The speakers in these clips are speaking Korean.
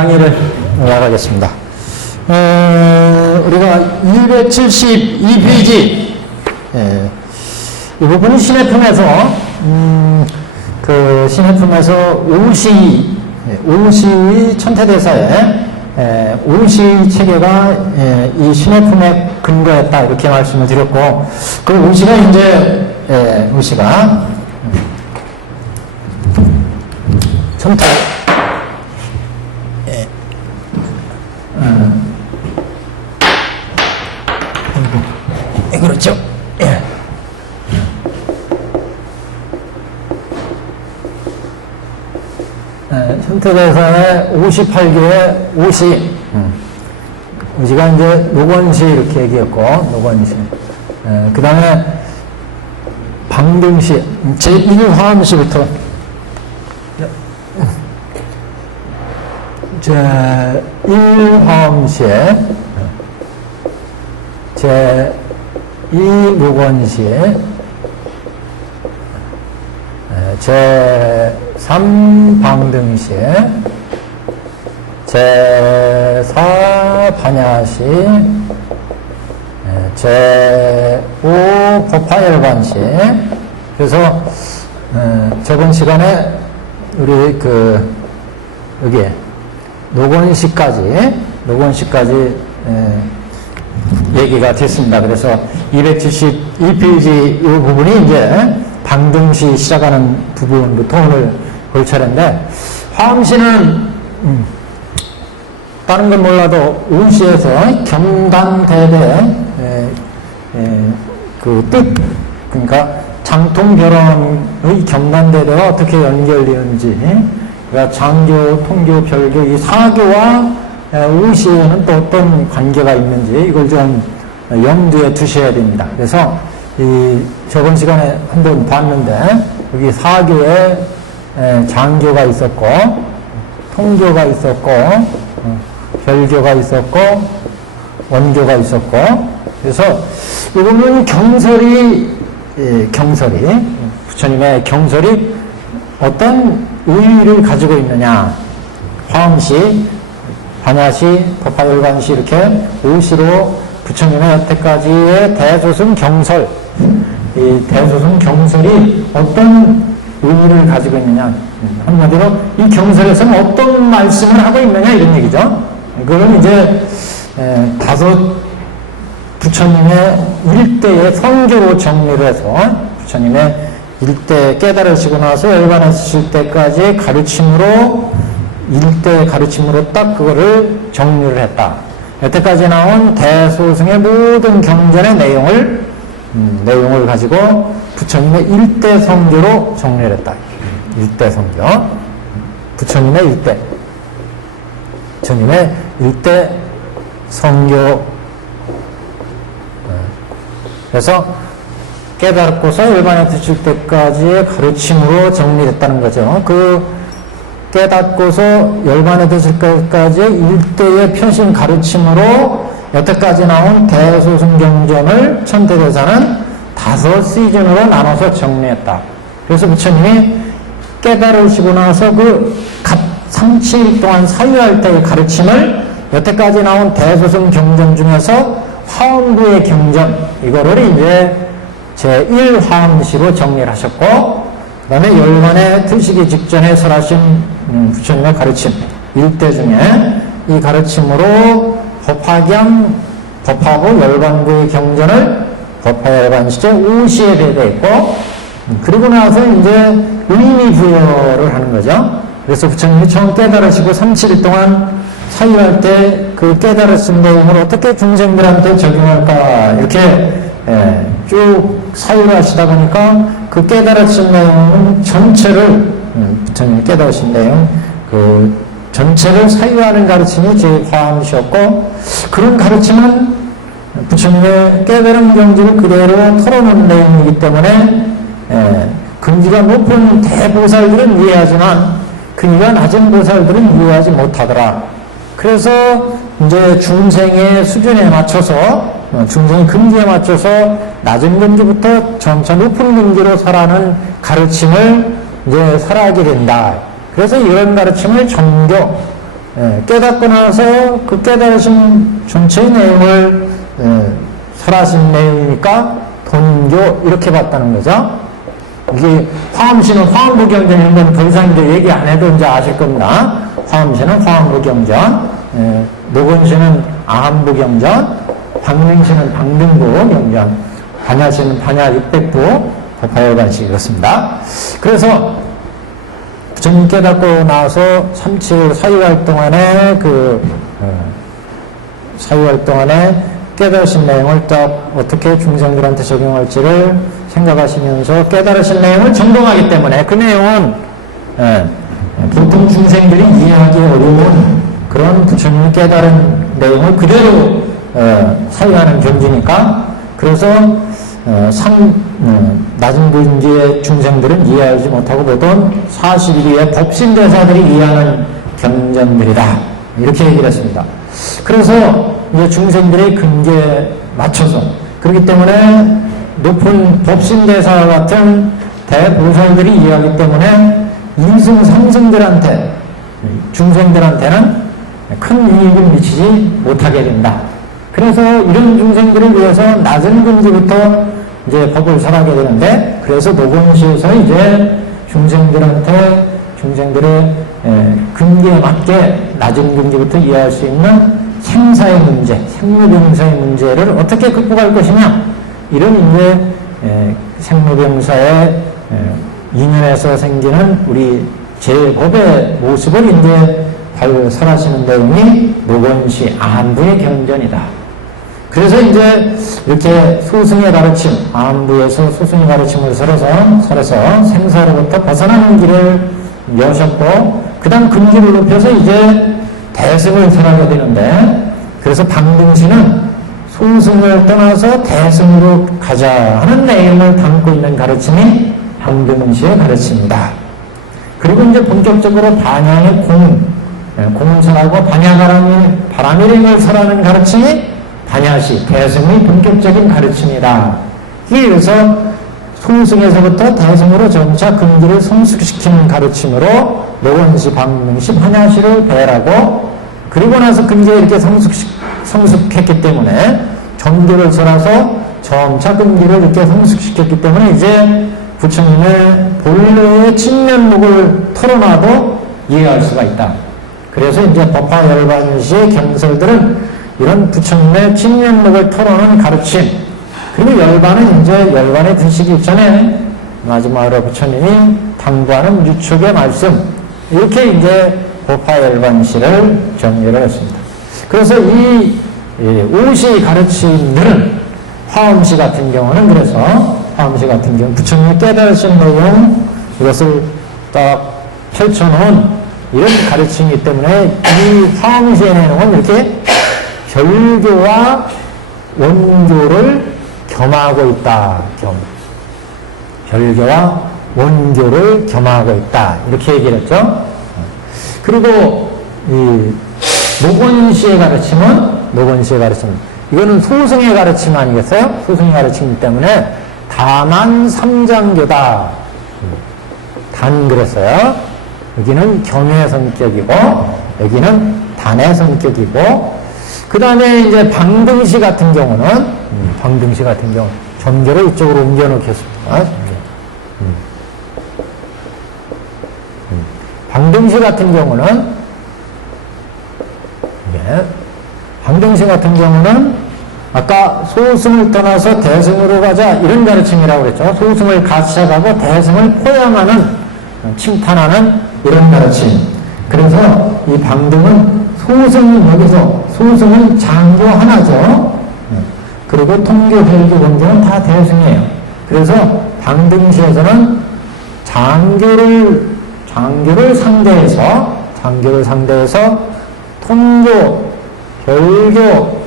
강의를 나가겠습니다. 우리가 272페이지 이 부분은 신해품에서 그 신해품에서 오시의 천태대사의 오시 체계가 이 신해품에 근거했다 이렇게 말씀을 드렸고, 그 오시가 이제 오시가 천태 그렇죠. 천태대사의 58교의 오시, 오시가 이제 노건시 이렇게 얘기했고, 노건시. 그 다음에 방등시, 제1화음시부터 제1화음시에 제2노건시에 제3방등시에 제4반야시 제5 법화열반시. 그래서 저번 시간에 우리 여기에 노건시까지 얘기가 됐습니다. 그래서 272페이지 이 부분이 이제 방등시 시작하는 부분부터 오늘 볼 차례인데, 화음시는 다른 건 몰라도 운시에서 겸단대대 그 뜻, 그러니까 장통별언의 겸단대대가 어떻게 연결되는지, 그러니까 장교, 통교, 별교 이 사교와 우시에는 또 어떤 관계가 있는지 이걸 좀 염두에 두셔야 됩니다. 그래서 저번 시간에 한번 봤는데, 여기 사교에 장교가 있었고, 통교가 있었고, 별교가 있었고, 원교가 있었고, 그래서 이거는 경설이 부처님의 경설이 어떤 의의를 가지고 있느냐, 화음시, 반야시, 법화열반시 이렇게 오시로 부처님의 여태까지의 대조승 경설, 이 대조승 경설이 어떤 의미를 가지고 있느냐, 한마디로 이 경설에서는 어떤 말씀을 하고 있느냐 이런 얘기죠. 그건 이제 다섯 부처님의 일대의 성교로 정리를 해서 부처님의 일대 깨달으시고 나서 열반하실 때까지의 가르침으로, 일대 가르침으로 딱 그거를 정리를 했다. 여태까지 나온 대소승의 모든 경전의 내용을 가지고 부처님의 일대 성교로 정리를 했다. 일대 성교. 부처님의 일대 성교. 그래서 깨닫고서 열반에 드실 때까지의 가르침으로 정리했다는 거죠. 그 깨닫고서 열반에 드실 때까지의 일대의 표신 가르침으로 여태까지 나온 대소승 경전을 천태대사는 5 시즌으로 나눠서 정리했다. 그래서 부처님이 깨달으시고 나서 그 갓 3칠 동안 사유할 때의 가르침을 여태까지 나온 대소승 경전 중에서 화엄부의 경전, 이거를 이제 제1화엄시로 정리를 하셨고, 그 다음에 열반에 드시기 직전에 설하신 부처님의 가르침, 일대 중에 이 가르침으로 법화부 열반부의 경전을 법화열반시제 5시에 배대했고, 그리고 나서 이제 의미 부여를 하는 거죠. 그래서 부처님이 처음 깨달으시고 3칠 동안 사유할 때 그 깨달으신 내용을 어떻게 중생들한테 적용할까 이렇게 쭉 사유를 하시다 보니까 그 깨달으신 내용 전체를 부처님이 깨달으신 내용 그 전체를 사유하는 가르침이 제 화음이셨고, 그런 가르침은 부처님의 깨달은 경지를 그대로 털어놓은 내용이기 때문에 근기가 높은 대보살들은 이해하지만 근기가 낮은 보살들은 이해하지 못하더라. 그래서 이제 중생의 수준에 맞춰서, 중생의 근기에 맞춰서 낮은 근기부터 점차 높은 근기로 살아가는 가르침을 이제 살아가게 된다. 그래서 이런 가르침을 정교, 깨닫고 나서 그 깨달으신 전체의 내용을 설하신 내용이니까 본교 이렇게 봤다는 거죠. 이게 화엄시는 화엄부경전 이런 건 더 이상 이제 얘기 안 해도 이제 아실 겁니다. 화엄시는 화엄부경전, 노건시는 아함부경전, 방능시는 방등부경전, 반야시는 반야 600부 법화열반시 이렇습니다. 그래서 부처님 깨닫고 나서 37 사유활동 안에 사유활동 안에 깨달으신 내용을 딱 어떻게 중생들한테 적용할지를 생각하시면서 깨달으신 내용을 정동하기 때문에 그 내용은 보통 중생들이 이해하기 어려운 그런 부처님이 깨달은 내용을 그대로 사유하는 경지니까 그래서 낮은 분기의 중생들은 이해하지 못하고 보던 41위의 법신대사들이 이해하는 경전들이다. 이렇게 얘기를 했습니다. 그래서 이제 중생들의 근기에 맞춰서 그렇기 때문에 높은 법신대사 같은 대보살들이 이해하기 때문에 이승 상승들한테 중생들한테는 큰 이익을 미치지 못하게 된다. 그래서 이런 중생들을 위해서 낮은 근기부터 이제 법을 설하게 되는데 그래서 노건시에서 이제 중생들의 근기에 맞게 낮은 근기부터 이해할 수 있는 생사의 문제, 생로병사의 문제를 어떻게 극복할 것이냐 이런 이제 생로병사의 인연에서 생기는 우리 제법의 모습을 이제 설하시는 내용이 노건시 아함부의 경전이다. 그래서 이제 이렇게 소승의 가르침, 아함부에서 소승의 가르침을 설해서 생사로부터 벗어나는 길을 여셨고, 그 다음 근기를 높여서 이제 대승을 설하게 되는데, 그래서 방등시는 소승을 떠나서 대승으로 가자 하는 내용을 담고 있는 가르침이 방등시의 가르침이다. 그리고 이제 본격적으로 반야의 공을 설하고 바람일행을 설하는 가르침이 반야시, 대승의 본격적인 가르침이다. 그래서 소승에서부터 대승으로 점차 근기를 성숙시키는 가르침으로 노원시, 방능시, 반야시를 배열하고 그리고 나서 근기에 이렇게 성숙했기 때문에 정교를 설해서 점차 근기를 이렇게 성숙시켰기 때문에 이제 부처님의 본래의 진면목을 털어놔도 이해할 수가 있다. 그래서 이제 법화열반시의 경설들은 이런 부처님의 진면목을 털어놓은 가르침, 그리고 열반은 이제 열반에 드시기 전에 마지막으로 부처님이 당부하는 유축의 말씀, 이렇게 이제 법화열반시를 정리를 했습니다. 그래서 이 오시 가르침들은 화엄시 같은 경우는 화엄시 같은 경우 부처님이 깨달으신 내용 이것을 딱 펼쳐놓은 이런 가르침이기 때문에 이 화엄시의 내용은 이렇게 별교와 원교를 겸하고 있다. 별교와 원교를 겸하고 있다. 이렇게 얘기를 했죠. 그리고 이 노건시의 가르침은 이거는 소승의 가르침 아니겠어요? 소승의 가르침이기 때문에 다만 삼장교다. 단 그랬어요. 여기는 경의 성격이고 여기는 단의 성격이고 그 다음에 이제 방등시 같은 경우는 전교를 이쪽으로 옮겨 놓겠습니다. 방등시 같은 경우는 아까 소승을 떠나서 대승으로 가자 이런 가르침이라고 그랬죠. 소승을 가시작하고 대승을 포양하는, 칭탄하는 이런 가르침. 그래서 이 방등은 소승은 장교 하나죠. 그리고 통교, 별교, 원교는 다 대승이에요. 그래서 방등시에서는 장교를 상대해서 통교, 별교,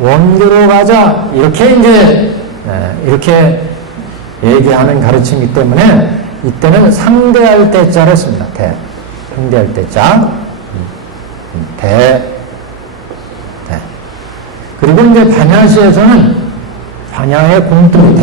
원교로 가자 이렇게 이제 이렇게 얘기하는 가르침이기 때문에 이때는 상대할 때자를 씁니다. 상대할 때자. 그리고 이제 반야시에서는 반야의 공뚜기,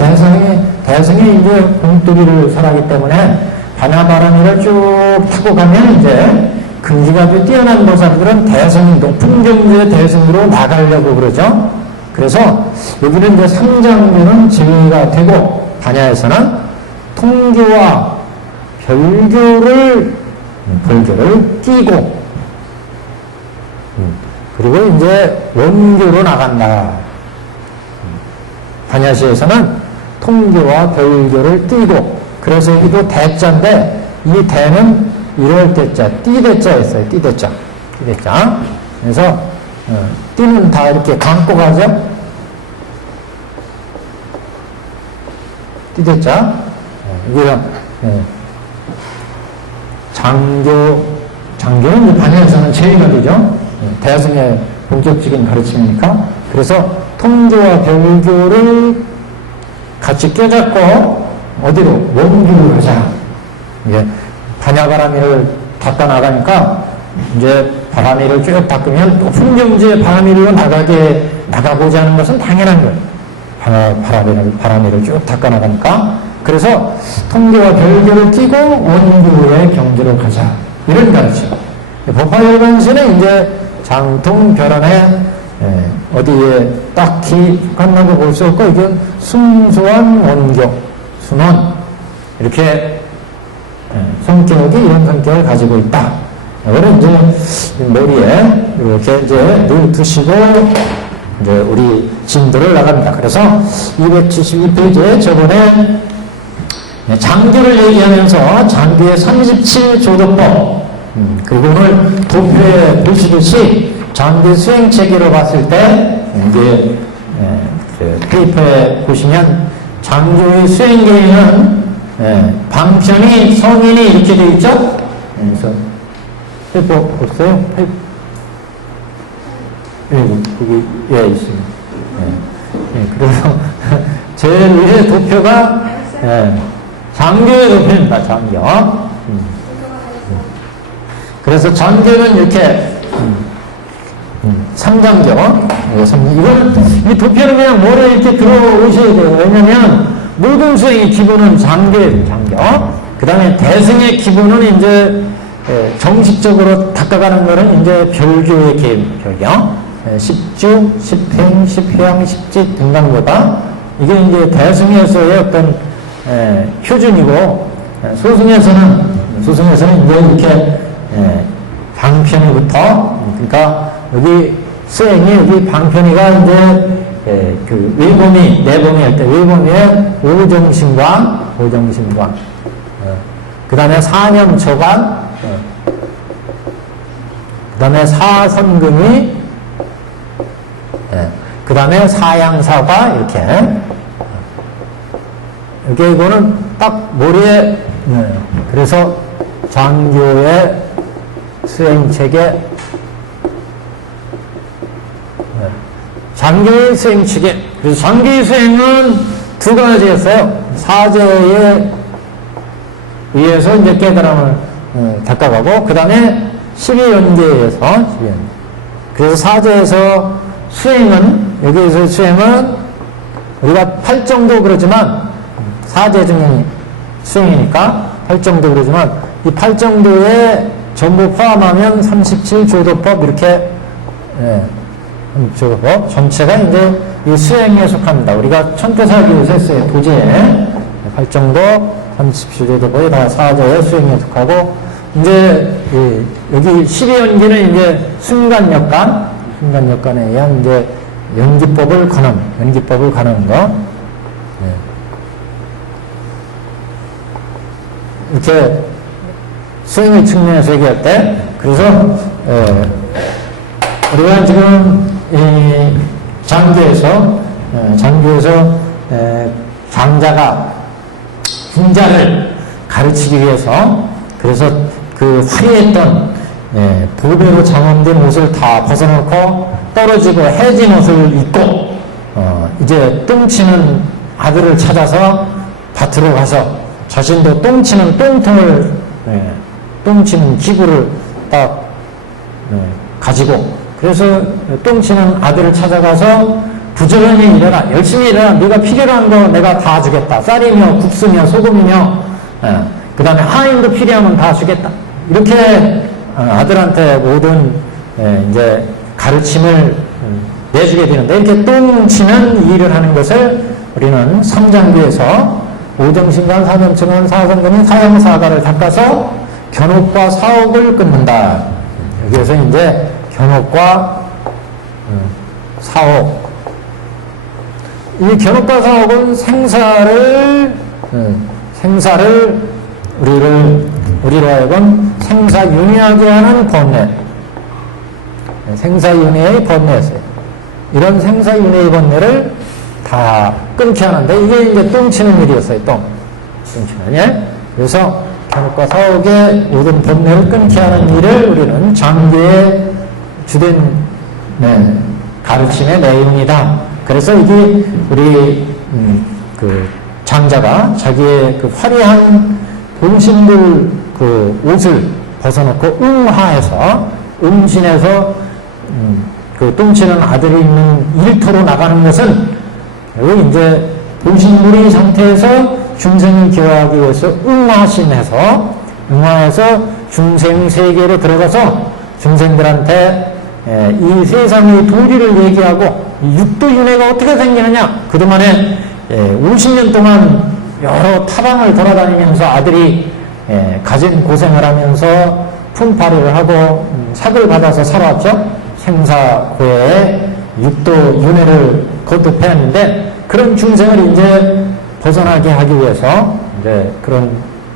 대승의 이제 공뚜기를 설하기 때문에 반야바람이를 쭉 타고 가면 이제 근기가 뛰어난 보살들은 대승, 높은 경지의 대승으로 나가려고 그러죠. 그래서 여기는 이제 상장교는 제외가 되고, 반야에서는 통교와 별교를 띄고, 그리고 이제 원교로 나간다. 반야시에서는 통교와 별교를 띄고, 그래서 여기도 대자인데, 이 대는 이럴 때자, 띠대자였어요. 띠대자. 띠대자. 그래서, 띠는 다 이렇게 감고 가죠? 띠대자. 여기가, 장교는 이제 반야에서는 제외가 되죠? 대승의 본격적인 가르침이니까. 그래서 통교와 별교를 같이 껴잡고, 어디로? 원교로 가자. 이게, 반야바라미를 닦아 나가니까, 이제 바라미를 쭉 닦으면 높은 경지의 바라미로 나가고자 하는 것은 당연한 거예요. 바라미를 쭉 닦아 나가니까. 그래서 통교와 별교를 끼고 원교의 경지로 가자. 이런 가르침. 법화열반시는 이제 장통, 별안에, 어디에 딱히 간다고 볼 수 없고, 이건 순수한 원교, 순원. 이렇게 성격이 이런 성격을 가지고 있다. 이거는 이제 머리에 이렇게 이제 넣으시고 이제 우리 진도를 나갑니다. 그래서 272페이지에 저번에 장교를 얘기하면서 장교의 37조도법, 그리고 오늘 도표에 보시듯이 장교 수행 체계로 봤을 때 이게 페이퍼에 보시면 장교의 수행 계획은 방편이 성인이 이렇게 되어 있죠? 그래서 페이퍼 없어요? 여기 있습니다. 그래서 제일 위에 도표가 장교의 도표입니다. 장교. 그래서 장교는 이렇게 삼장교. 이거는 이 도표는 그냥 뭐를 이렇게 들어오셔야 돼요. 왜냐면 모든 수행의 기본은 장교예요. 장교. 그 다음에 대승의 기본은 이제 정식적으로 닦아가는 거는 이제 별교의 개입, 별교. 십주, 십행, 십회양, 십지 등강교가 이게 이제 대승에서의 어떤 표준이고, 소승에서는 이제 이렇게 방편이부터, 그러니까 여기 수행이 여기 방편이가 이제 그 외범위, 내범위 할 때 외범위에 오정신관, 그 다음에 사념초관, 그 다음에 사선금이, 그 다음에 사양사과, 이렇게. 이거는 딱 머리에, 그래서 장교의 수행체계, 장교의 수행체계. 그래서 장교의 수행은 두 가지였어요. 사제에 의해서 이제 깨달음을 닦아가고, 그 다음에 12연계에 의해서, 그래서 사제에서 수행은, 여기에서 수행은 우리가 8정도 그러지만, 사제 중에 수행이니까 8정도 그러지만, 이 8정도에 전부 포함하면 37조도법, 이렇게, 조도법 전체가 이제 이 수행에 속합니다. 우리가 천태사기에서 했어요. 도제에 8정도, 37조도법이 다 사제의 수행에 속하고, 이제 여기 12연기는 이제 순간역관에 의한 이제 연기법을 가는 거. 이렇게 수행의 측면에서 얘기할 때, 그래서 우리가 지금 이 장교에서 장자가 군자를 가르치기 위해서, 그래서 그 화려했던 보배로 장엄된 옷을 다 벗어놓고 떨어지고 해진 옷을 입고 이제 똥치는 아들을 찾아서 밭으로 가서 자신도 똥치는 똥통을 똥치는 기구를 딱 가지고, 그래서 똥치는 아들을 찾아가서 부지런히 일해라, 열심히 일해라, 네가 필요로 한 거 내가 다 주겠다, 쌀이며 국수며 소금이며 그 다음에 하인도 필요하면 다 주겠다, 이렇게 아들한테 모든 이제 가르침을 내주게 되는데, 이렇게 똥치는 일을 하는 것을 우리는 3장기에서 오정신관, 사념청은, 사성근이 사형사가를 닦아서 견옥과 사옥을 끊는다. 여기에서 이제 견옥과 사옥. 이 견옥과 사옥은 생사를 우리로 하여금 생사윤회하게 하는 번뇌. 생사윤회의 번뇌였어요. 이런 생사윤회의 번뇌를 다 끊게 하는데, 이게 이제 똥치는 일이었어요. 똥치는 일. 그래서 견옥과 사옥의 모든 번뇌를 끊게 하는 일을 우리는 장교의 주된 가르침의 내용이다. 그래서 이게 우리 그 장자가 자기의 그 화려한 동신들 그 옷을 벗어놓고 음신해서 그 똥치는 아들이 있는 일터로 나가는 것은 여기 이제 동신물의 상태에서 중생을 교화하기 위해서 응화해서 중생 세계로 들어가서 중생들한테 이 세상의 도리를 얘기하고, 이 육도윤회가 어떻게 생기느냐. 그동안에 50년 동안 여러 타방을 돌아다니면서 아들이 가진 고생을 하면서 품팔이를 하고 삭을 받아서 살아왔죠. 생사고해에 육도윤회를 거듭해야 하는데, 그런 중생을 이제 벗어나게 하기 위해서 이제 그런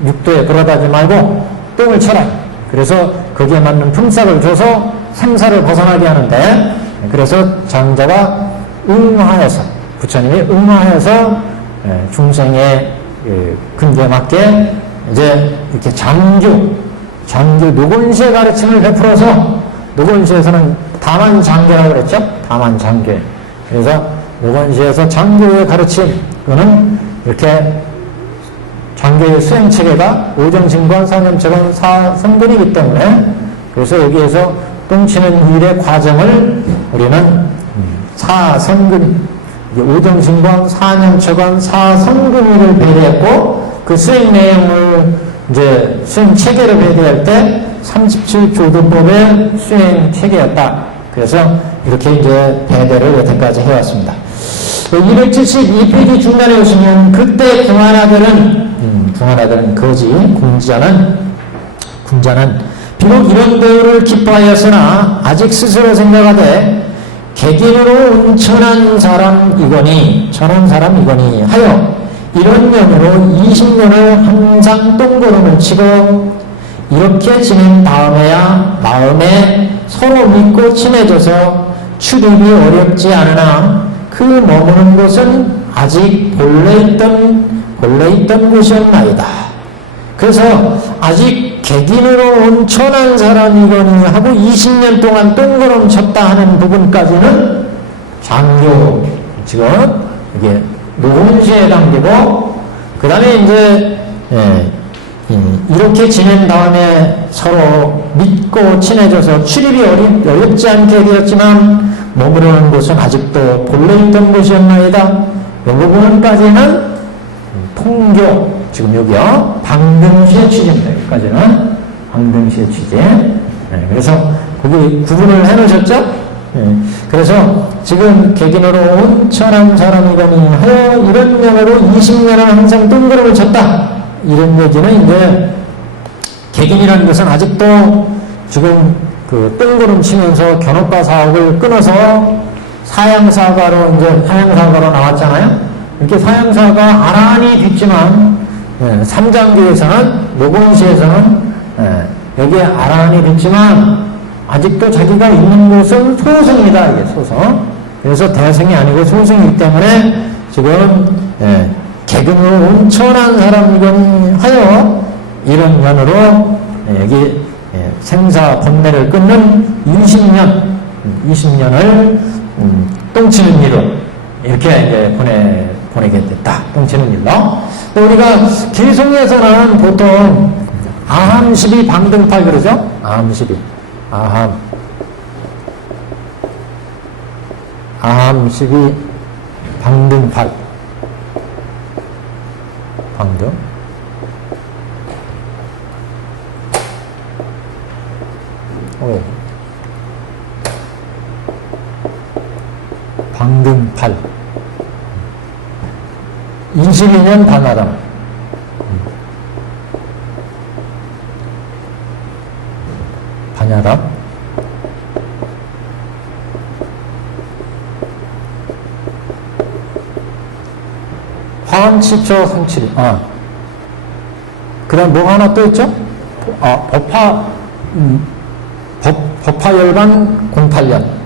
육도에 돌아다니지 말고 똥을 쳐라. 그래서 거기에 맞는 품삯을 줘서 생사를 벗어나게 하는데, 그래서 장자가 부처님이 응화해서 중생의 근기에 맞게 이제 이렇게 장교 노건시의 가르침을 베풀어서, 노건시에서는 다만장교라고 그랬죠? 다만장교. 그래서 노건시에서 장교의 가르침, 그거는 이렇게 장교의 수행체계가 오정신관, 사념체관, 사성근이기 때문에, 그래서 여기에서 똥치는 일의 과정을 우리는 사성근, 오정신관, 사념체관, 사성근이를 배려했고, 그 수행 내용을 이제 수행 체계를 배려할 때 37조도법의 수행 체계였다. 그래서 이렇게 이제 배대를 여태까지 해왔습니다. 272페이지 중간에 오시면, 그때 궁하나들은 거지, 궁자는 비록 이런 배우를 기뻐하였으나 아직 스스로 생각하되 객인으로 온천한 사람이거니 하여 이런 면으로 20년을 항상 똥걸음을 치고 이렇게 지낸 다음에야 마음에 서로 믿고 친해져서 출입이 어렵지 않으나 그 머무는 곳은 아직 본래 있던 곳이었나이다. 그래서 아직 객인으로 온천한 사람이거니 하고 20년 동안 똥걸음 쳤다 하는 부분까지는 장교, 지금 이게 노원시에 담기고, 그 다음에 이제 이렇게 지낸 다음에 서로 믿고 친해져서 출입이 어렵지 않게 되었지만 머무르는 곳은 아직도 본래 있던 곳이었나이다. 이 부분까지는 통교, 지금 여기요, 방등시의 취지입니다. 여기까지는 방등시의 취지. 그래서 거기 구분을 해놓으셨죠? 그래서 지금 객인으로 온천한 사람이거니 하여 이런 면으로 20년을 항상 똥걸음을 쳤다. 이런 얘기는 이제 객인이라는 것은 아직도 지금 그 똥걸음 치면서 견옥과 사옥을 끊어서 사양사가로 나왔잖아요. 이렇게 사양사가 아란히 됐지만, 삼장교에서는, 노건시에서는 여기에 아란히 됐지만 아직도 자기가 있는 곳은 소승이다. 이게 소승. 그래서 대승이 아니고 소승이기 때문에 지금 객인으로 온천한 사람이거니 하여 이런 면으로 여기 생사 번뇌를 끊는 20년을 똥치는 일로 이렇게 이제 보내게 됐다. 똥치는 일로. 우리가 기송에서는 보통 아함 12 방등팔 그러죠? 아함 12. 아함 12 방등팔. 방등. 방등팔. 22년 반화람. 반야람. 화암치초 37. 그 다음 뭐가 하나 또 있죠? 법화열반 08년.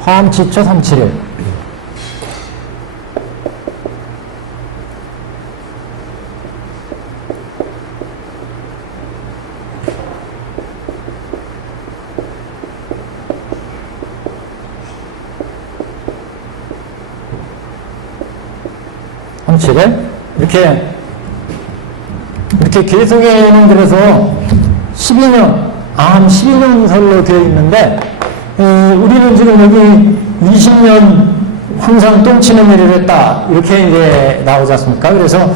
화암치초 371. 이렇게 계속에는 그래서 12년, 12년설로 되어 있는데, 우리는 지금 여기 20년 항상 똥치는 일을 했다. 이렇게 이제 나오지 않습니까? 그래서,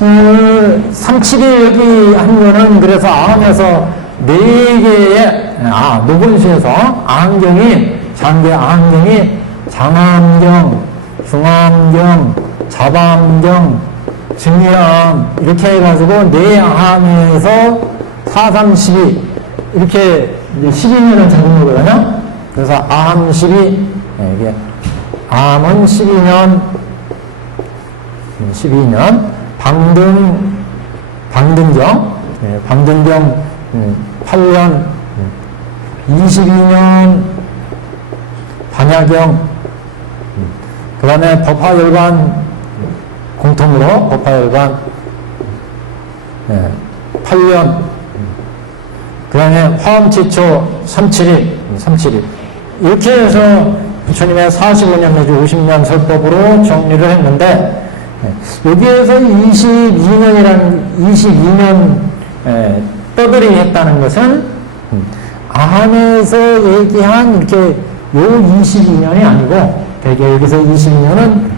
37일 여기 한 거는 그래서 아함에서 4개의, 노본시에서 아함경이, 아함경이 장암경, 중암경, 자밤경, 증암 이렇게 해가지고 4암에서 4, 3, 12 이렇게 12년을 잡은 거거든요. 그래서 암 12, 이게 암은 12년, 방등경, 방등경 8년, 22년 반야경, 그 다음에 법화열반 공통으로 법화열반 8년, 그 다음에 화암치초 37일 이렇게 해서 부처님의 45년 내지 50년 설법으로 정리를 했는데, 여기에서 22년 떠들이 했다는 것은 안에서 얘기한 이렇게 요 22년이 아니고, 대개 여기서 22년은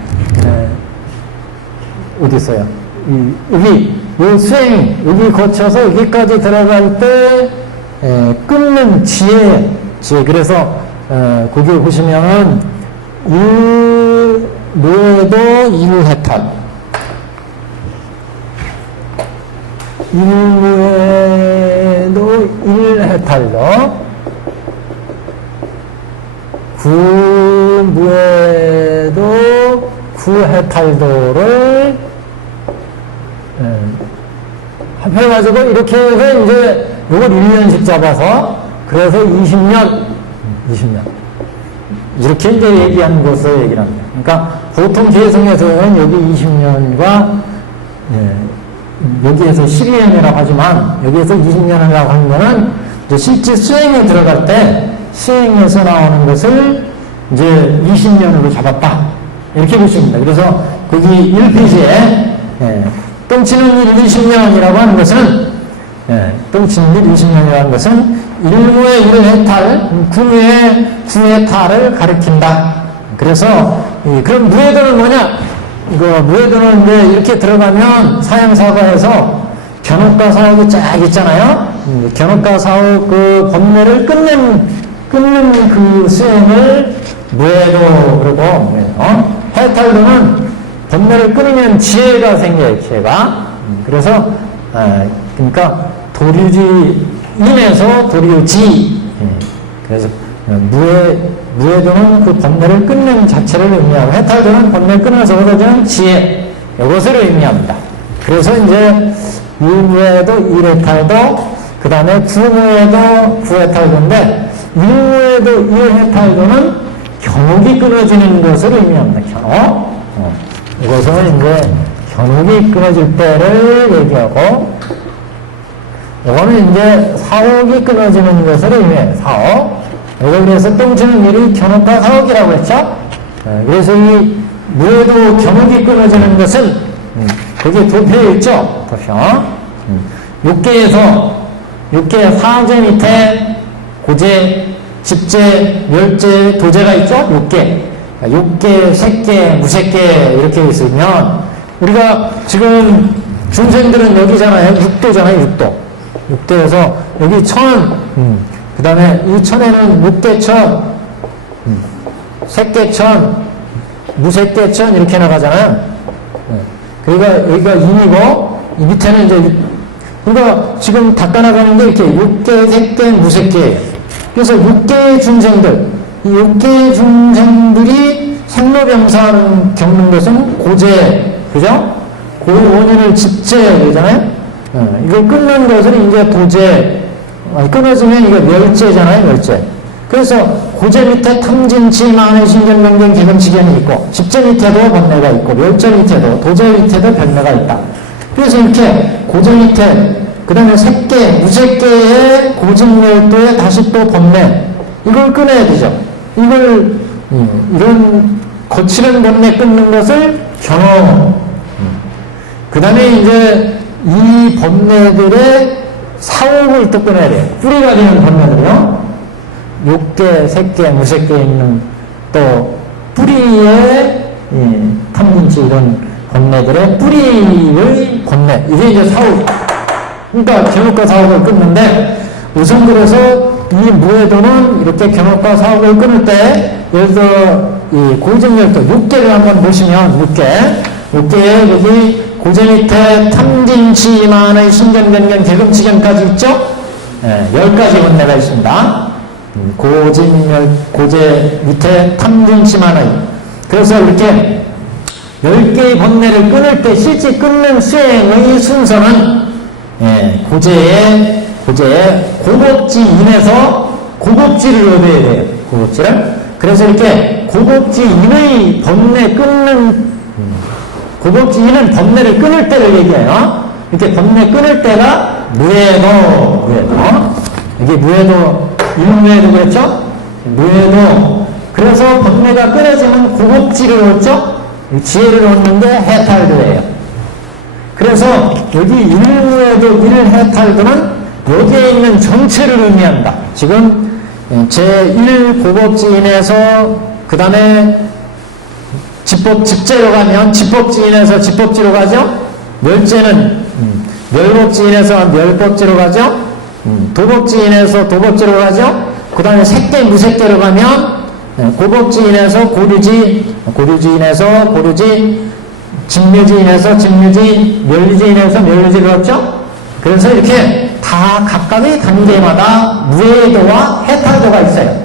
어디 있어요? 여기 요 수행 여기 거쳐서 여기까지 들어갈 때 끊는 지혜. 그래서 거기 보시면은 일무에도 일해탈, 일무에도 일해탈로, 구무에도 구해탈도를 합해가지고 이렇게 해서 이제 이걸 1년씩 잡아서 그래서 20년 이렇게 이제 얘기하는 것을 얘기를 합니다. 그러니까 보통 계승에서는 여기 20년과 여기에서 12년이라고 하지만 여기에서 20년이라고 하는 거는 이제 실제 수행에 들어갈 때 수행에서 나오는 것을 이제 20년으로 잡았다. 이렇게 보십니다. 그래서 거기 1페이지에 똥치는 일 20년이라고 하는 것은, 똥치는 일 20년이라는 것은 일무의 일해탈, 구무의 구해탈을 가리킨다. 그래서 그럼 무해도는 뭐냐? 무해도는 이제 이렇게 들어가면 사양사과에서 견옥과 사옥이 쫙 있잖아요. 견옥과 사옥 그 번뇌를 끊는 그 수행을 무해도 그러고, 해탈도는 번뇌를 끊으면 지혜가 생겨요, 지혜가. 그래서, 그러니까 도류지임에서 도류지. 그래서 무해도는 그 번뇌를 끊는 자체를 의미하고, 해탈도는 번뇌를 끊어서 얻어지는 지혜. 이것을 의미합니다. 그래서 이제 일무에도 일해탈도, 그 다음에 구무에도 구해탈도인데, 일무에도 일해탈도는 견옥이 끊어지는 것을 의미합니다. 견옥. 이것은 이제 견옥이 끊어질 때를 얘기하고, 이거는 이제 사옥이 끊어지는 것을 의미해요. 사옥. 그래서 똥치는 일이 견옥과 사옥이라고 했죠. 그래서 이 무에도 견옥이 끊어지는 것은 거기에 도표에 있죠. 도표. 6개에서 사제 밑에 고제, 집제, 멸제, 도제가 있죠? 6개. 욕계, 색계, 무색계 이렇게 있으면 우리가 지금 중생들은 여기잖아요. 육도잖아요. 육도. 육도에서 여기 천, 그 다음에 이 천에는 육계천, 색계천, 무색계천 이렇게 나가잖아요. 그러니까 여기가 인이고 이 밑에는 이제 그러니까 지금 닦아나가는 게 이렇게 육계, 색계, 무색계예요. 그래서 육계의 중생들, 이 육계의 중생들이 생로병사를 겪는 것은 고재, 그죠? 그 원인을 집재, 그러잖아요? 이걸 끊는 것은 이제 도재, 끊어지면 이거 멸재잖아요, 멸재. 그래서 고재 밑에 탐진치, 만의 신경명경, 개근치견이 있고, 집재 밑에도 번뇌가 있고, 멸재 밑에도, 도재 밑에도 변뇌가 있다. 그래서 이렇게 고재 밑에, 그 다음에 색계, 무색계의 고진멸도에 다시 또 번뇌, 이걸 끊어야 되죠. 이걸, 이런 거칠은 번뇌 끊는 것을 견호. 그 다음에 이제 이 번뇌들의 사옥을 또 끊어야 돼요. 뿌리가 되는 번뇌들이요. 욕계, 색계, 무색계에 있는 또 뿌리에 탐진치 이런 번뇌들의 뿌리의 번뇌. 이게 이제 사옥. 그러니까 견옥과 사옥을 끊는데 우선 그래서 이 무해도는 이렇게 견옥과 사옥을 끊을 때 예를 들어 이 고정열도 6개를 한번 보시면 6개에 여기 고제 밑에 탐진치만의 신견변견 개금치견까지 있죠? 10가지 번뇌가 있습니다. 고제 밑에 탐진치만의 그래서 이렇게 10개의 번뇌를 끊을 때 실제 끊는 수행의 순서는 고제의 고급지 인에서 고급지를 얻어야 돼요. 고급지를. 그래서 이렇게 고급지 인의 번뇌 끊는 고급지 인은 번뇌를 끊을 때를 얘기해요. 이렇게 번뇌 끊을 때가 무해도. 이게 무해도, 일무해도 그랬죠? 무해도. 그래서 번뇌가 끊어지면 고급지를 얻죠? 지혜를 얻는데 해탈도예요. 그래서 여기 일무해도, 일해탈도는 여기에 있는 전체를 의미한다. 지금 제1고급지인에서 그 다음에 집재로 가면 집법지인에서 집법지로 가죠. 멸재는 멸법지인에서 멸법지로 가죠. 도법지인에서 도법지로 가죠. 그 다음에 색계 무색계로 가면 고법지인에서 고류지인에서 고류지, 직묘지인에서 직묘지, 멸류지인에서 멸류지로 갔죠. 그래서 이렇게 다 각각의 단계마다 무해도와 해탈도가 있어요.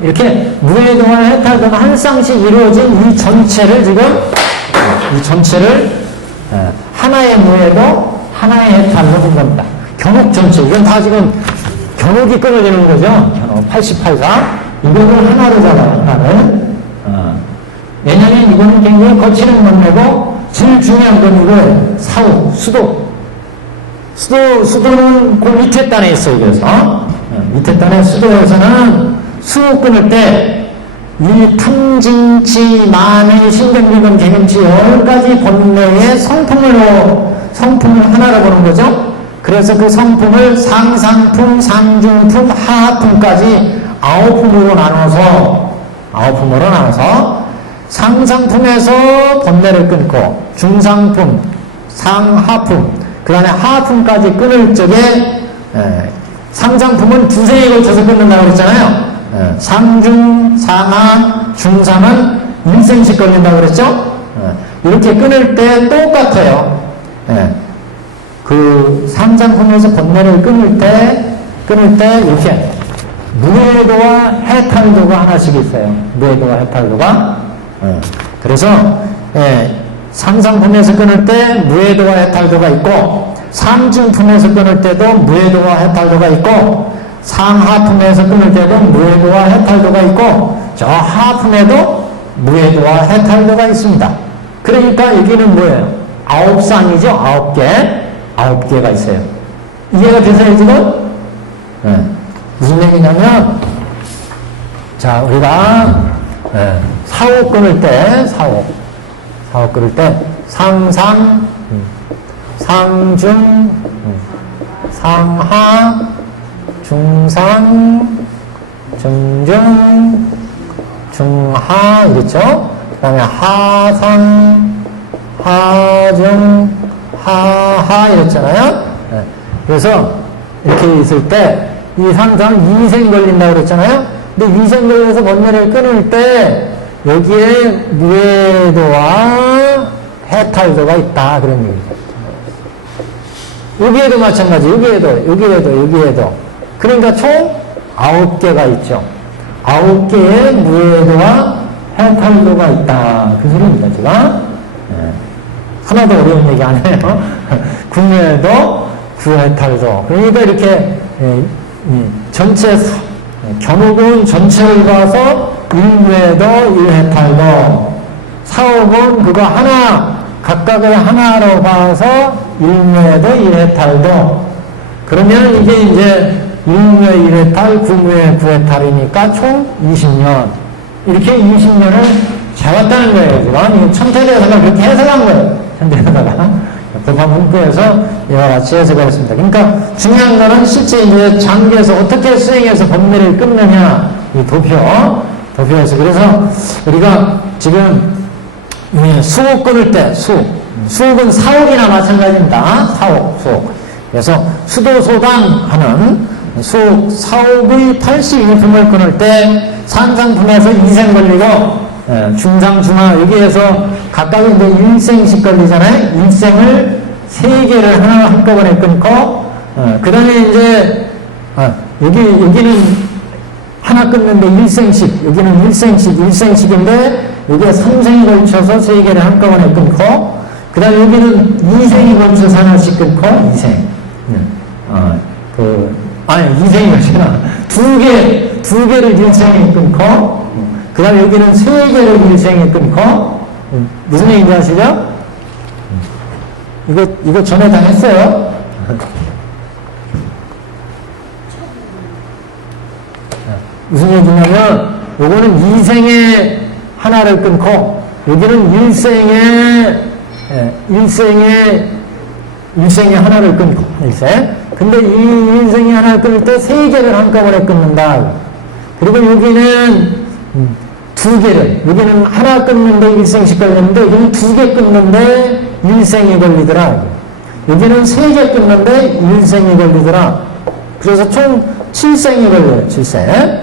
이렇게 무해도와 해탈도가 한 쌍씩 이루어진 이 전체를 지금 하나의 무해도, 하나의 해탈로 본 겁니다. 견옥 전체. 이건 다 지금 견옥이 끊어지는 거죠. 견옥 88사. 이거는 하나로잖아요. 하나는. 왜냐면 이거는 굉장히 거치는 번뇌고 제일 중요한 건 이거예요. 사후, 수도는 그 밑에 단에 있어요. 그래서 밑에 단에 수도에서는 수 끊을 때 이 탐진치, 만의, 신경기금, 개금치 10가지 번뇌의 성품을 하나로 보는 거죠. 그래서 그 성품을 상상품, 상중품, 하하품까지 9품으로 나눠서 상상품에서 번뇌를 끊고 중상품, 상하품, 그 다음에 하하품까지 끊을 적에 상상품은 두세에 걸쳐서 끊는다고 그랬잖아요. 상중, 상하, 중상은 1생씩 걸린다고 그랬죠. 이렇게 끊을 때 똑같아요. 그 상상품에서 번뇌를 끊을 때 이렇게 무해도와 해탈도가 하나씩 있어요. 무해도와 해탈도가. 그래서 상상품에서 끊을 때 무해도와 해탈도가 있고 상중품에서 끊을 때도 무해도와 해탈도가 있고 상하품에서 끊을 때도 무해도와 해탈도가 있고 저 하품에도 무해도와 해탈도가 있습니다. 그러니까 여기는 뭐예요? 9쌍이죠. 9개가 있어요. 이해가 되세요 지금? 무슨 얘기냐면 자 우리가 사옥 끊을 때 사옥 끊을 때 상상, 상중, 상하, 중상, 중중, 중하 이랬죠. 그 다음에 하상, 하중, 하하 이랬잖아요. 네. 그래서 이렇게 있을 때 이 항상 이생 걸린다고 그랬잖아요. 근데 이생 걸려서 번뇌를 끊을 때 여기에 무해도와 해탈도가 있다 그런 얘기죠. 여기에도 마찬가지. 여기에도. 그러니까 총 9개가 있죠. 9개의 무해도와 해탈도가 있다. 그 소리입니다, 제가. 네. 하나도 어려운 얘기 안 해요. 구무해도, 구해탈도. 그러니까 이렇게, 전체, 견옥은 전체를 봐서 일무해도, 일해탈도. 사옥은 그거 하나, 각각의 하나로 봐서 일무해도, 일해탈도. 그러면 이게 이제 일무해, 일해탈, 구무해, 구해탈이니까 총 20년. 이렇게 20년을 잡았다는 거예요, 지금. 천태대사가 그렇게 해석한 거예요. 천태대사가. 법안 문구에서 이와 같이 해석을 했습니다. 그러니까 중요한 거는 실제 이제 장기에서 어떻게 수행해서 법례를 끊느냐. 이 도표에서. 그래서 우리가 지금 수옥 끊을 때, 수옥은 사옥이나 마찬가지입니다. 수옥. 그래서 수도소당 하는 수옥, 사옥의 81품을 끊을 때 산상품에서 2생 걸리고, 중상, 중하, 여기에서 각각 이제 1생씩 걸리잖아요. 1생을 3개를 하나 한꺼번에 끊고, 그 다음에 이제, 여기는 하나 끊는데 1생씩, 여기는 1생씩인데, 여기에 3생이 걸쳐서 3개를 한꺼번에 끊고, 그 다음에 여기는 2생이 걸쳐서 하나씩 끊고, 2생. 2생이 걸쳐서 두 개를 1생에 끊고, 그 다음에 여기는 3개를 1생에 끊고, 무슨 얘기인지 아시죠? 이거 전에 다 했어요. 무슨 얘기냐면, 요거는 2생에 하나를 끊고, 여기는 1생에 하나를 끊고, 1생. 근데 이 1생에 하나를 끊을 때 3개를 한꺼번에 끊는다. 그리고 여기는 2개를, 여기는 하나 끊는데 1생씩 걸리는데, 여기는 2개 끊는데 1생이 걸리더라. 여기는 3개 끊는데 1생이 걸리더라. 그래서 총 7생이 걸려요, 7생.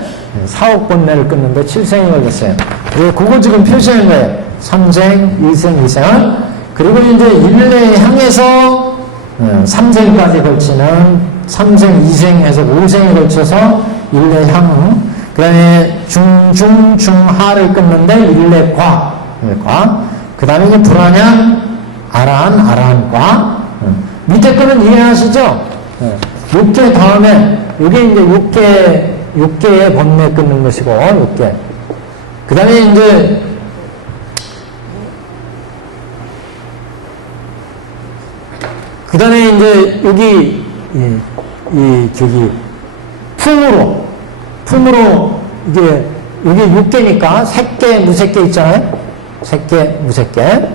4억 번뇌를 끊는데 7생이 걸렸어요. 그거 지금 표시한 거예요. 3생, 1생, 2생. 그리고 이제 1례 향해서 3생까지 걸치는 3생, 2생에서 5생에 걸쳐서 1례 향. 그 다음에 중하를 끊는데 1례과. 그 다음에 이제 불안양, 아라한과. 밑에 거는 이해하시죠? 6개 다음에, 이게 이제 6개의 번뇌 끊는 것이고, 6개. 그 다음에 이제, 그 다음에 이제 여기, 품으로, 이게, 여기 6개니까, 색계, 무색계 있잖아요? 색계, 무색계.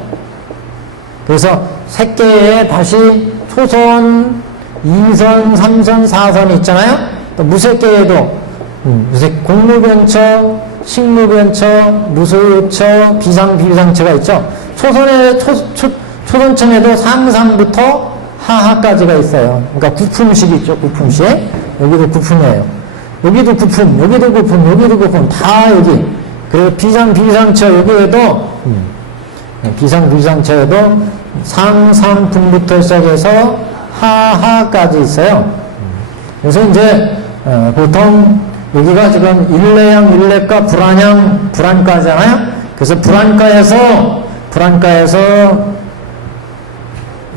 그래서 색계에 다시 초선, 2선, 3선, 4선 있잖아요? 또 무색계에도, 공무변처, 식무변처, 무소유처, 비상처가 있죠? 초선천에도 상상부터 하하까지가 있어요. 그러니까 구품식 있죠, 구품식. 여기도 구품이에요. 여기도 구품, 다 여기. 그리고 비상처, 여기에도, 비상처에도 상품부터 시작해서 하하까지 있어요. 그래서 이제, 보통, 여기가 지금 일례양, 일례과, 불안양, 불안과잖아요? 그래서 불안과에서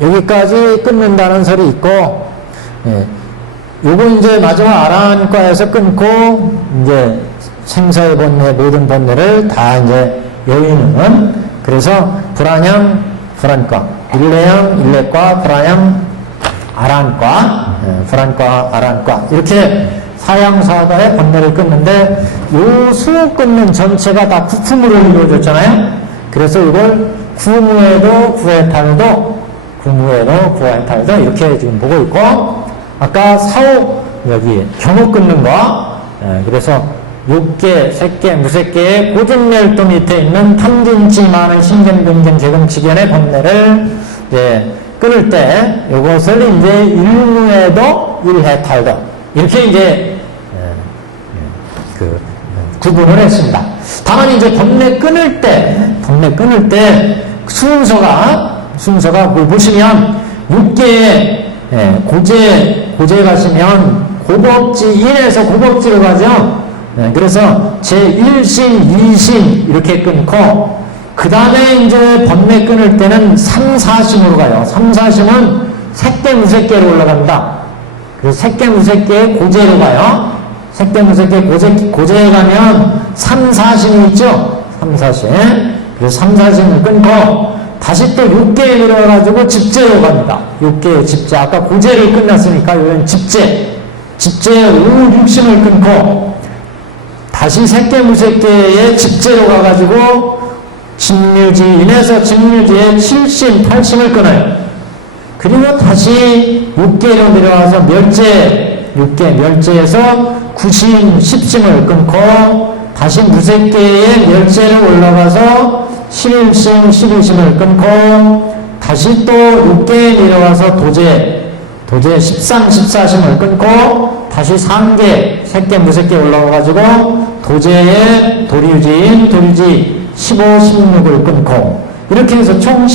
여기까지 끊는다는 설이 있고, 요거 이제 마지막 아라한과에서 끊고, 이제 생사의 번뇌, 모든 번뇌를 다 이제 여의는, 그래서 불안양, 불안과, 일례양, 일례과, 불안양, 아라한과, 불안과, 아라한과, 이렇게 사양사가의 번뇌를 끊는데, 요 수업 끊는 전체가 다 구품으로 이루어졌잖아요? 그래서 이걸 구무에도 구해탈도 이렇게 지금 보고 있고, 아까 사옥, 여기 견옥 끊는 거, 그래서 육계, 색계, 무색계의 고진멸도 밑에 있는 탐진치 많은 신경변경 재경치견의 번뇌를 이제 끊을 때 이것을 이제 일무에도 일해탈도 이렇게 이제 구분을 했습니다. 다만 이제 번뇌 끊을 때 순서가 보시면 육계에 고제 가시면 고법지 1에서 고법지로 가죠. 그래서 제1신, 2신 이렇게 끊고 그 다음에 이제 번뇌 끊을 때는 3, 4신으로 가요. 3, 4신은 색계, 무색계로 올라갑니다. 그래서 색계, 무색계의 고제로 가요. 색계, 무색계, 고제에 가면 3, 4신이 있죠. 3, 4신. 그래서 3, 4신을 끊고 다시 또 6계에 내려가가지고 집제로 갑니다. 6계의 집제. 아까 고제를 끝났으니까 이건 집제. 집제의 5, 6신을 끊고 다시 색계, 무색계의 집제로 가가지고 진묘지인에서 진묘지의 7신, 8신을 끊어요. 그리고 다시 6계로 내려와서 멸제, 6계, 멸제에서 9신, 10신을 끊고 다시 무색계의 멸제로 올라가서 11신, 12신을 끊고 다시 또 6계에 내려와서 도제 13, 14신을 끊고 다시 3계, 색계, 무색계 올라가가지고 도제의 도류지인, 도류지 15, 16을 끊고 이렇게 해서 총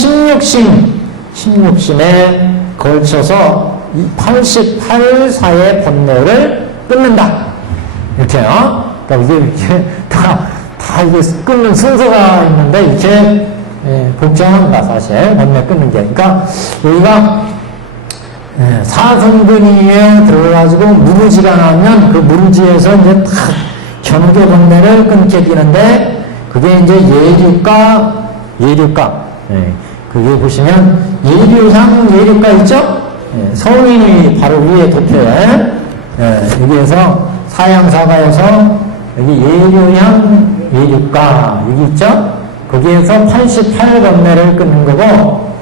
16신에 걸쳐서 88사의 번뇌를 끊는다. 이렇게요. 그러니까 이게 다 이게 끊는 순서가 있는데 이렇게 복잡합니다. 사실 번뇌 끊는 게. 그러니까 여기가 사성근위에 들어가지고 무르지가 나오면 그 무르지에서 이제 다 견계 번뇌를 끊게 되는데 그게 이제 예류가. 그게 보시면 예류향 예류가 있죠? 성인이 바로 위에 도표에 여기에서 사양사가에서 여기 예류향 예류가 여기 있죠? 거기에서 88번뇌를 끊는 거고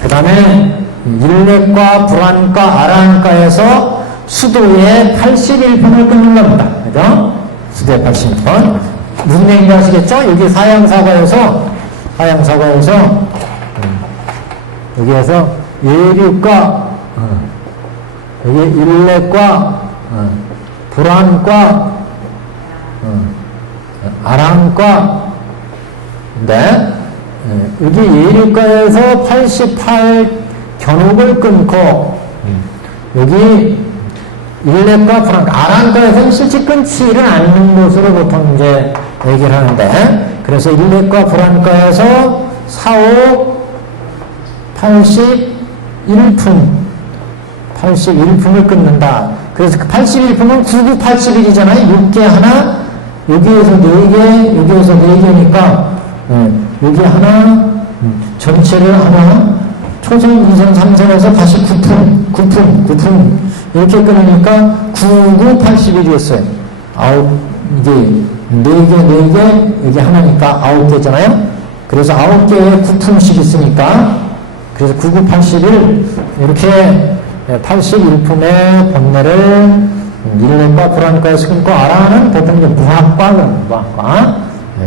그 다음에 일렉과 불안과 아라한과에서 수도의 81분을 끊는 겁니다. 그죠? 수도의 81분. 무슨 얘기인지 아시겠죠? 여기 사양사가에서 여기에서 예류과 여기 일렉과 불안과 아랑과 여기 예류과에서 88 견옥을 끊고 여기 일렉과 불안, 아랑과에서는 실제 끊지를 않는 것으로 보통 이제 얘기를 하는데 그래서 일렉과 불안과에서 4호 81품을 끊는다. 그래서 그 81품은 99, 81이잖아요. 6개 하나, 여기에서 4개, 여기에서 4개니까, 여기 하나, 전체를 하나, 초선, 2선, 3선에서 다시 9품, 이렇게 끊으니까 99, 81이었어요. 이게 4개, 이게 하나니까 9개잖아요. 그래서 9개에 9품씩 있으니까, 그래서 99, 81, 이렇게 81품의 번뇌를 일렉과 불안과에서 끊고 아라는 보통 이제 무학과.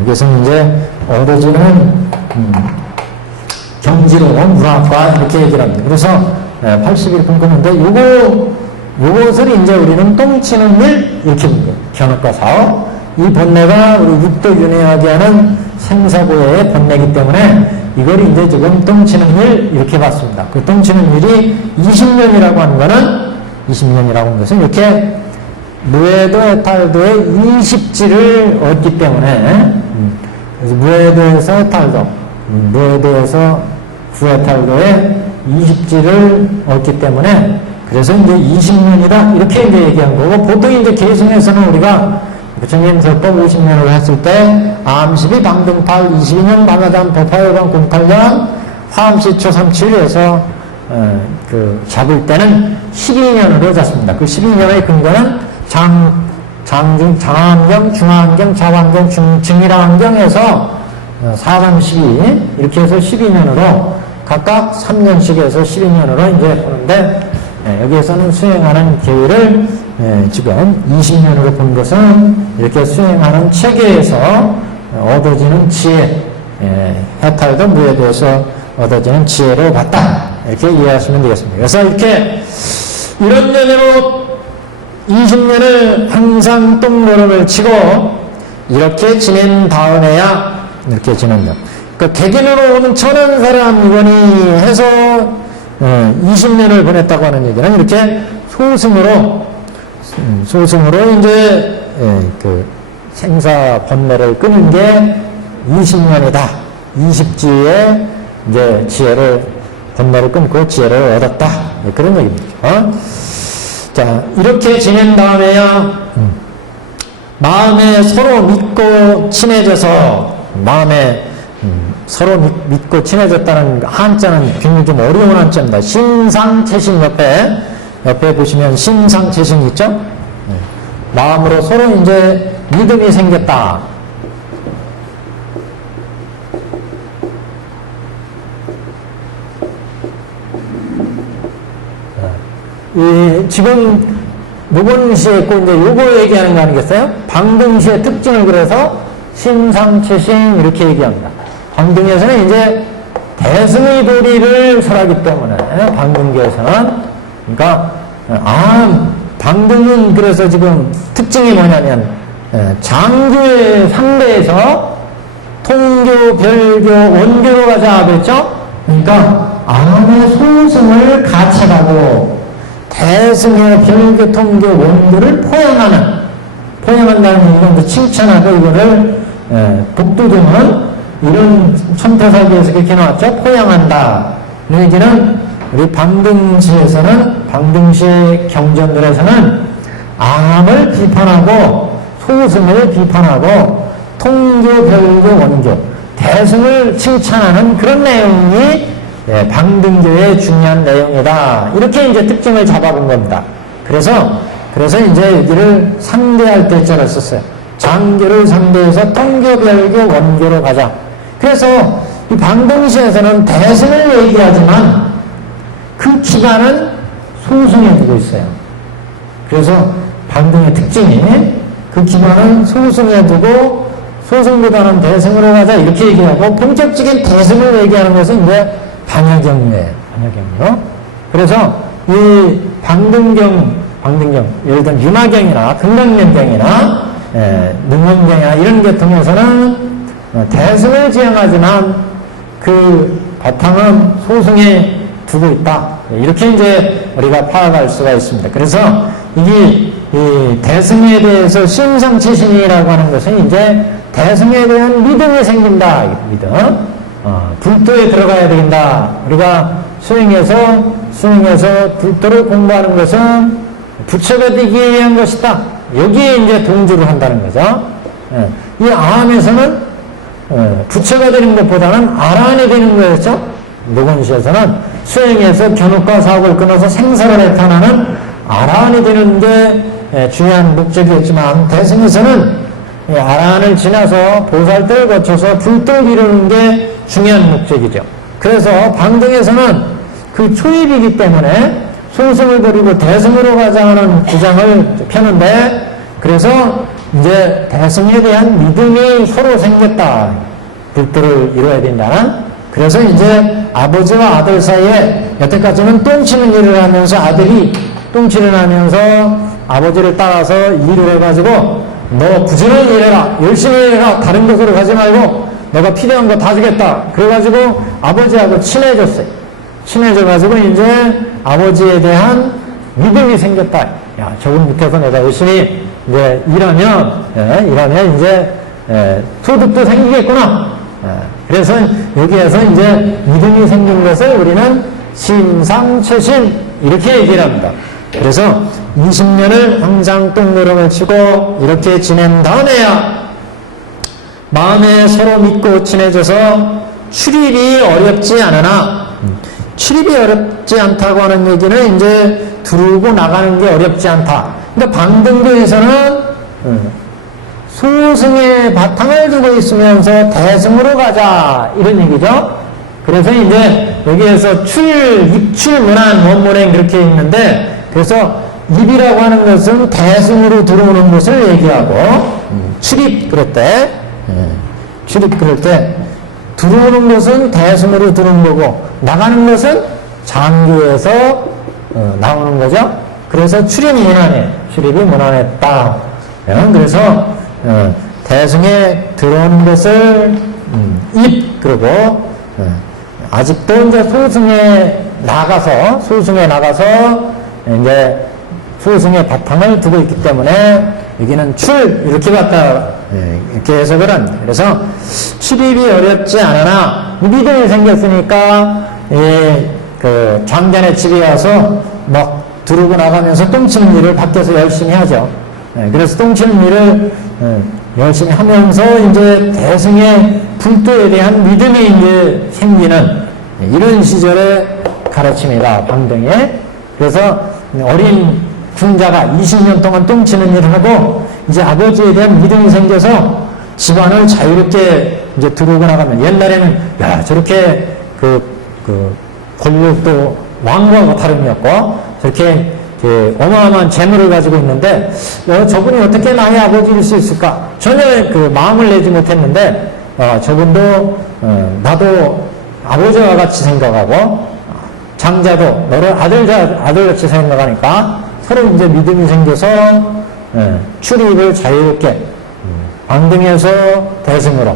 여기서 이제 어려지는 경지로운 무학과 이렇게 얘기를 합니다. 그래서 81품 끊는데 요것을 이제 우리는 똥치는 일 이렇게 본 거예요. 견학과 사업. 이 번뇌가 우리 육도 윤회하게 하는 생사고의 번뇌이기 때문에 이걸 이제 지금 똥치는 일 이렇게 봤습니다. 그 똥치는 일이 20년이라고 하는 거는 20년이라고 하는 것은 이렇게 무해도 해탈도의 20지를 얻기 때문에 그래서 무해도에서 해탈도 무해도에서 부해탈도의 20지를 얻기 때문에 그래서 이제 20년이다 이렇게 이제 얘기한 거고 보통 이제 계승에서는 우리가 부처님 설법 50년을 했을 때 암십이 방등팔 22년 방화단 법화요방 08년 화암시 초삼칠에서 잡을 때는 12년으로 잡습니다. 그 12년의 근거는 장안경, 중안경, 좌안경, 증일안경에서 4강 12 이렇게 해서 12년으로 각각 3년씩 해서 12년으로 이제 보는데 여기에서는 수행하는 계율을 지금 20년으로 본 것은 이렇게 수행하는 체계에서 얻어지는 지혜, 해탈도 무에 대해서 얻어지는 지혜로 봤다. 이렇게 이해하시면 되겠습니다. 그래서 이렇게 이런 연애로 20년을 항상 똥노름을 치고 이렇게 지낸 다음에야 이렇게 지낸다. 그러니까 객인으로 오는 천한 사람이거니 해서 20년을 보냈다고 하는 얘기는 이렇게 소승으로 이제 그 생사 번뇌를 끄는 게 20년이다. 20지에 이제 지혜를 번뇌를 끊고 지혜를 얻었다. 그런 얘기입니다. 자, 이렇게 지낸 다음에야 마음에 서로 믿고 친해져서 마음에 서로 믿고 친해졌다는 한자는 굉장히 좀 어려운 한자입니다. 신상체신 옆에 보시면 신상체신 있죠? 마음으로 서로 이제 믿음이 생겼다. 지금 노건시에 있고 이제 요거 얘기하는 거 아니겠어요? 방등시의 특징을 그래서 신상체신 이렇게 얘기합니다. 방등에서는 이제 대승의 도리를 설하기 때문에 방등계에서는 그러니까 방등은 그래서 지금 특징이 뭐냐면 장교의 상대에서 통교, 별교, 원교로 가자 그랬죠? 그러니까 암의 소승을 가책하고 대승의 별교, 통교, 원교를 포용한다는 얘기는 칭찬하고 이거를 독도종은 이런 천태사기에서 그렇게 나왔죠. 포양한다. 이 얘기는 우리 방등시에서는 방등시 경전들에서는 암을 비판하고 소승을 비판하고 통교, 별교, 원교, 대승을 칭찬하는 그런 내용이 방등교의 중요한 내용이다. 이렇게 이제 특징을 잡아본 겁니다. 그래서 이제 여기를 상대할 때자를 썼어요. 장교를 상대해서 통교, 별교, 원교로 가자. 그래서 이 방등시에서는 대승을 얘기하지만 그 기간은 소승에 두고 있어요. 그래서 방등의 특징이 그 기간은 소승에 두고 소승보다는 대승으로 가자 이렇게 얘기하고 본격적인 대승을 얘기하는 것은 이제 반야경이에요. 반야경이요. 그래서 이 방등경 예를 들면 유마경이나 금강련경이나 능원경이나 이런 계통에서는 대승을 지향하지만 그 바탕은 소승에 두고 있다. 이렇게 이제 우리가 파악할 수가 있습니다. 그래서 이 대승에 대해서 신상체신이라고 하는 것은 이제 대승에 대한 믿음이 생긴다. 믿음. 불도에 들어가야 된다. 우리가 수행해서 불도를 공부하는 것은 부처가 되기 위한 것이다. 여기에 이제 동조를 한다는 거죠. 이 암에서는 부처가 되는 것보다는 아라한이 되는 거였죠. 노건시에서는 수행해서 견옥과 사업을 끊어서 생사를 해탈하는 아라한이 되는 게 중요한 목적이었지만 대승에서는 아라한을 지나서 보살들을 거쳐서 불도를 이루는 게 중요한 목적이죠. 그래서 방등에서는 그 초입이기 때문에 소승을 버리고 대승으로 가자는 주장을 펴는데 그래서 이제 대승에 대한 믿음이 서로 생겼다. 불도를 이루어야 된다는. 그래서 이제 아버지와 아들 사이에 여태까지는 똥치는 일을 하면서 아들이 똥치를 하면서 아버지를 따라서 일을 해가지고 너 부지런히 일해라. 열심히 일해라. 다른 곳으로 가지 말고 내가 필요한 거 다 주겠다. 그래가지고 아버지하고 친해졌어요. 친해져가지고 이제 아버지에 대한 믿음이 생겼다. 야, 저분 밑에서 내가 열심히 이제 일하면 이제 소득도 생기겠구나. 그래서 여기에서 이제 믿음이 생긴 것을 우리는 신상체신 이렇게 얘기를 합니다. 그래서 20년을 항상 똥노름을 치고 이렇게 지낸 다음에야 마음에 서로 믿고 친해져서 출입이 어렵지 않으나 출입이 어렵지 않다고 하는 얘기는 이제 들어오고 나가는 게 어렵지 않다. 그러니까 방등교에서는 소승의 바탕을 두고 있으면서 대승으로 가자 이런 얘기죠. 그래서 이제 여기에서 입출 문안 원문에 그렇게 있는데, 그래서 입이라고 하는 것은 대승으로 들어오는 것을 얘기하고, 출입 그럴 때, 출입 그럴 때, 들어오는 것은 대승으로 들어오는 거고, 나가는 것은 장교에서 나오는 거죠. 그래서 출입이 무난했다. 그래서 대승에 들어오는 것을 입, 그리고 아직도 이제 소승에 나가서 이제 소승의 바탕을 두고 있기 때문에 여기는 출 이렇게 갖다 이렇게 해석을 합니다. 그래서 출입이 어렵지 않으나 믿음이 생겼으니까 그 장전의 집에 와서 막 들어오고 나가면서 똥치는 일을 밖에서 열심히 하죠. 그래서 똥치는 일을 열심히 하면서 이제 대승의 불도에 대한 믿음이 이제 생기는 이런 시절의 가르침이다, 방등에. 그래서 어린 군자가 20년 동안 똥치는 일을 하고 이제 아버지에 대한 믿음이 생겨서 집안을 자유롭게 이제 들어오고 나가면, 옛날에는 야 저렇게 권력도 왕과 다름이었고 저렇게 어마어마한 재물을 가지고 있는데 저분이 어떻게 나의 아버지일 수 있을까? 전혀 그 마음을 내지 못했는데 저분도 나도 아버지와 같이 생각하고 장자도 너를 아들같이 생각하니까 서로 이제 믿음이 생겨서 출입을 자유롭게 방등에서 대승으로,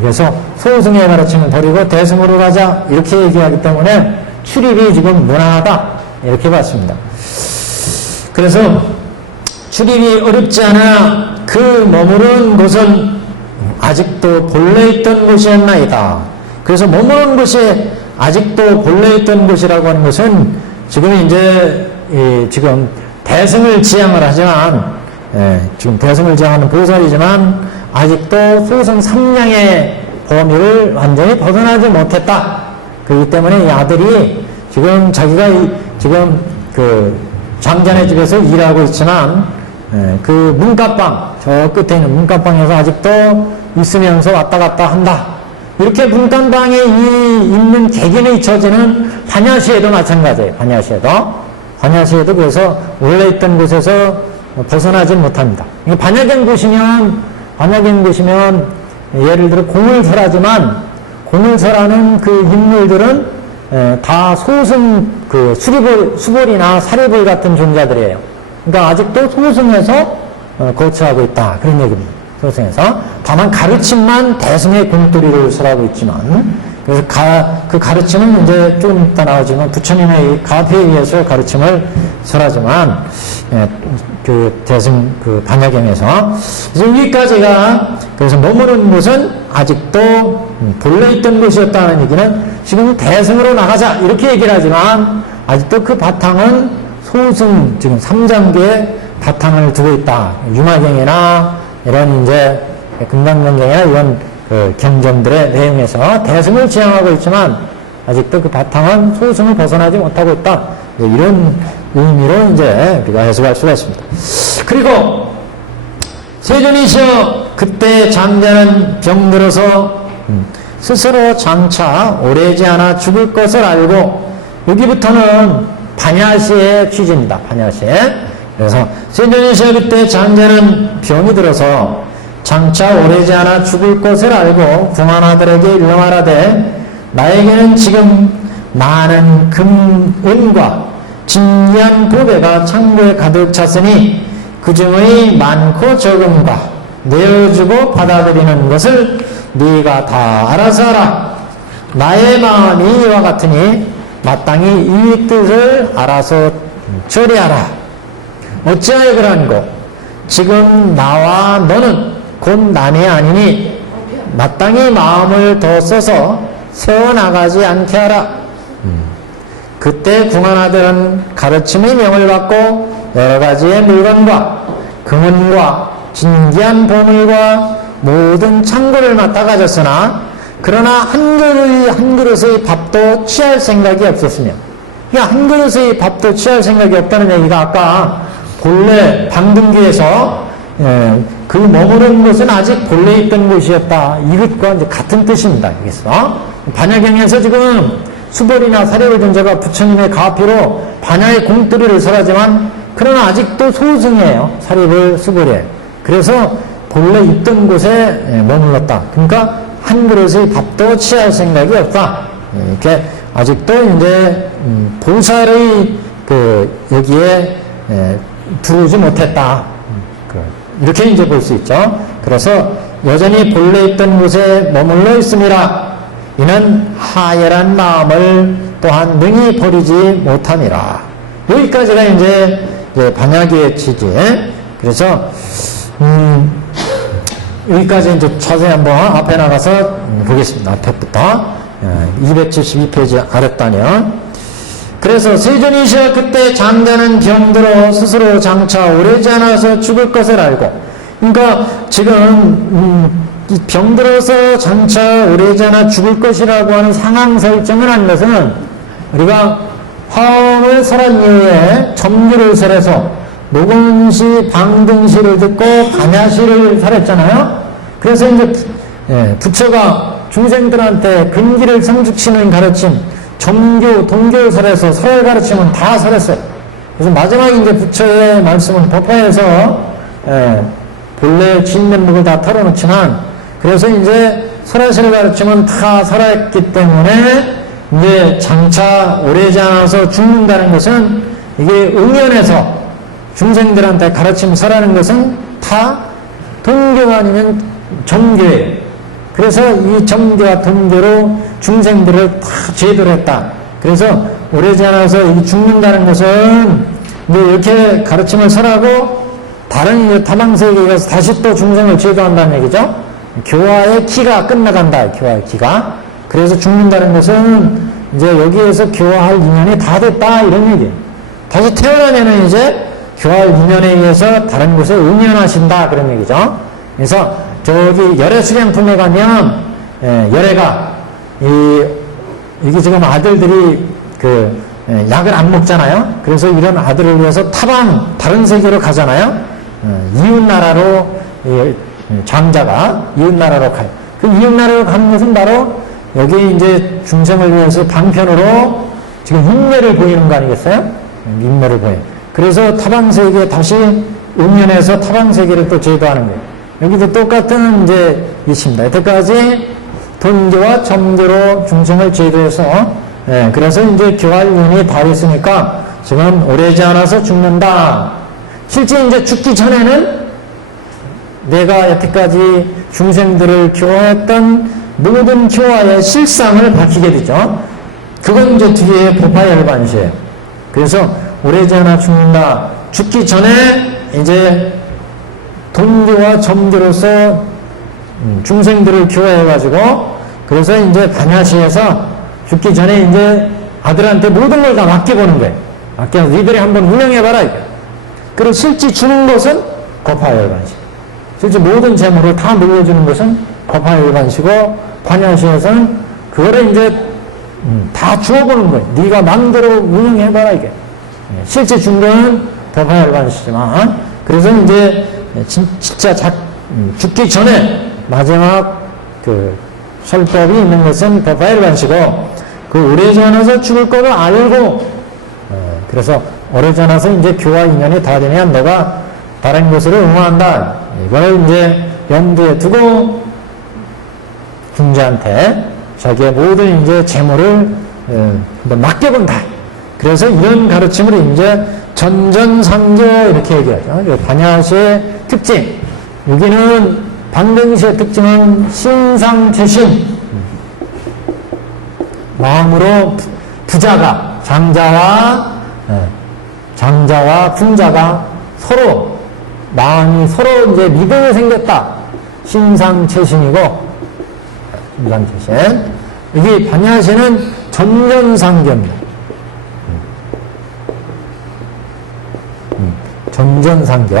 그래서 소승의 가르침을 버리고 대승으로 가자 이렇게 얘기하기 때문에 출입이 지금 무난하다 이렇게 봤습니다. 그래서 출입이 어렵지 않아 그 머무른 곳은 아직도 본래 있던 곳이었나이다. 그래서 머무른 곳이 아직도 본래 있던 곳이라고 하는 것은 지금 이제 지금 대승을 지향을 하지만 지금 대승을 지향하는 보살이지만 아직도 소승 3량의 범위를 완전히 벗어나지 못했다. 그렇기 때문에 이 아들이 지금 자기가 지금 그 장자네 집에서 일하고 있지만 그 문갑방, 저 끝에 있는 문갑방에서 아직도 있으면서 왔다 갔다 한다. 이렇게 문간방에 있는 객인의 잊혀지는 반야시에도 마찬가지예요. 반야시에도 그래서 원래 있던 곳에서 벗어나지 못합니다. 반야경 보시면 예를 들어 공을설하지만 공을설하는 그 인물들은 다 소승 그 수벌이나 사례불 같은 존재들이에요. 그러니까 아직도 소승에서 거처하고 있다. 그런 얘기입니다. 소승에서. 다만 가르침만 대승의 공돌이를 설하고 있지만, 그래서 그 가르침은 이제 좀 이따 나오지만 부처님의 가패에 의해서 가르침을 설하지만, 그 대승 그 반야경에서. 그래서 여기까지가, 그래서 머무는 곳은 아직도 본래 있던 곳이었다는 얘기는 지금 대승으로 나가자 이렇게 얘기를 하지만 아직도 그 바탕은 소승 지금 3장계의 바탕을 두고 있다. 유마경이나 이런 이제 금강경이나 이런 그 경전들의 내용에서 대승을 지향하고 있지만 아직도 그 바탕은 소승을 벗어나지 못하고 있다. 이런 의미로 이제 우리가 해석할 수가 있습니다. 그리고 세존이시여, 그때 장자는 병들어서 스스로 장차 오래지 않아 죽을 것을 알고, 여기부터는 반야시의 취지입니다. 반야시에. 그래서 세존이시여, 그때 장자는 병이 들어서 장차 오래지 않아 죽을 것을 알고 궁한아들에게 일러 말하되, 나에게는 지금 많은 은과 진귀한 보배가 창고에 가득 찼으니 그 중의 많고 적음과 내어주고 받아들이는 것을 네가 다 알아서 하라. 나의 마음이 이와 같으니 마땅히 이 뜻을 알아서 처리하라. 어찌하여 그러한고? 지금 나와 너는 곧 남이 아니니 마땅히 마음을 더 써서 세워나가지 않게 하라. 그때 궁한아들은 가르침의 명을 받고 여러 가지의 물건과 금은과 진귀한 보물과 모든 창고를 맡아 가졌으나 그러나 한 그릇의 밥도 취할 생각이 없었으며, 그러니까 한 그릇의 밥도 취할 생각이 없다는 얘기가 아까 본래 방등기에서 그 머무른 곳은 아직 본래 있던 곳이었다. 이것과 이제 같은 뜻입니다. 여기서. 반야경에서 지금 수벌이나 사려의 존재가 부처님의 가피로 반야의 공두리를 설하지만 그러나 아직도 소승이에요. 사립을 수벌이에요. 그래서 본래 있던 곳에 머물렀다. 그러니까 한 그릇의 밥도 취할 생각이 없다. 이렇게 아직도 이제 보살의 여기에 부르지 못했다. 이렇게 이제 볼 수 있죠. 그래서 여전히 본래 있던 곳에 머물러 있음이라. 이는 하열한 마음을 또한 능히 버리지 못함이라. 여기까지가 이제 반야기의 취지. 그래서 여기까지 이제 자세히 한번 앞에 나가서 보겠습니다. 앞에부터 272페이지 아랫단이요. 그래서 세존이시여 그때 장자는 병들어 스스로 장차 오래지 않아서 죽을 것을 알고, 그러니까 지금 병들어서 장차 오래지 않아 죽을 것이라고 하는 상황 설정을 한 것은 우리가 화엄을 설한 이후에 점유를 설해서 녹음시 방등시를 듣고 반야시를 설했잖아요. 그래서 이제 부처가 중생들한테 근기를 성숙시는 가르침, 정교, 동교를 설해서 설을 가르치면 다 설했어요. 그래서 마지막에 이제 부처의 말씀은 법화에서 본래 진면목을 다 털어놓지만, 그래서 이제 설화시를 가르치면 다 설했기 때문에 이제 장차 오래지 않아서 죽는다는 것은 이게 응연해서 중생들한테 가르침 설하는 것은 다 동교 아니면 정교예요. 그래서 이 정교와 동교로 중생들을 다 제도를 했다. 그래서 오래지 않아서 이 죽는다는 것은 이제 이렇게 가르침을 설하고 다른 타방세계에 가서 다시 또 중생을 제도한다는 얘기죠. 교화의 키가 끝나간다. 교화의 키가. 그래서 죽는다는 것은 이제 여기에서 교화할 인연이 다 됐다. 이런 얘기예요. 다시 태어나면은 이제 교화할 인연에 의해서 다른 곳에 응연하신다. 그런 얘기죠. 그래서 저기 열애수련품에 가면 열애가 이게 지금 아들들이 약을 안 먹잖아요. 그래서 이런 아들을 위해서 타방 다른 세계로 가잖아요. 이웃나라로 장자가 이웃나라로 가요. 그 이웃나라로 가는 것은 바로 여기 이제 중생을 위해서 방편으로 지금 인내를 보이는 거 아니겠어요? 인내를 보여요. 그래서 타방세계에 다시 응연해서 타방세계를 또 제도하는 거예요. 여기도 똑같은 이제 이십니다. 여태까지 돈교와 점교로 중생을 제도해서, 그래서 이제 교할 인연이 다 됐으니까 지금 오래지 않아서 죽는다. 실제 이제 죽기 전에는 내가 여태까지 중생들을 교화했던 모든 교화의 실상을 밝히게 되죠. 그건 이제 뒤에 보파열반시예요. 그래서 오래지 않아 죽는다. 죽기 전에 이제 돈교와 점교로서 중생들을 교화해가지고, 그래서 이제 반야시에서 죽기 전에 이제 아들한테 모든 걸 다 맡겨보는 거예요. 맡겨서 니들이 한번 운영해봐라. 이게. 그리고 실제 주는 것은 거파열반시. 실제 모든 재물을 다 물려주는 것은 거파열반시고, 반야시에서는 그거를 이제 다 주어보는 거예요. 네가 마음대로 운영해봐라. 이게. 실제 준 거는 거파열반시지만, 그래서 이제 진짜 죽기 전에 마지막 설법이 있는 것은 법화일반시고, 그 오래지 않아서 죽을 거를 알고, 그래서 오래지 않아서 이제 교화 인연이 다 되면 너가 다른 곳으로 응원한다. 이걸 이제 염두에 두고 궁자한테 자기의 모든 이제 재물을 맡겨본다. 그래서 이런 가르침을 이제 전전상교 이렇게 얘기하죠. 반야시의 특징. 여기는 방등시의 특징은 신상체신. 마음으로 부자가, 장자와 풍자가 서로, 마음이 서로 이제 믿음이 생겼다. 신상체신이고, 신상체신. 여기 반야시는 전전상교입니다. 전전상교.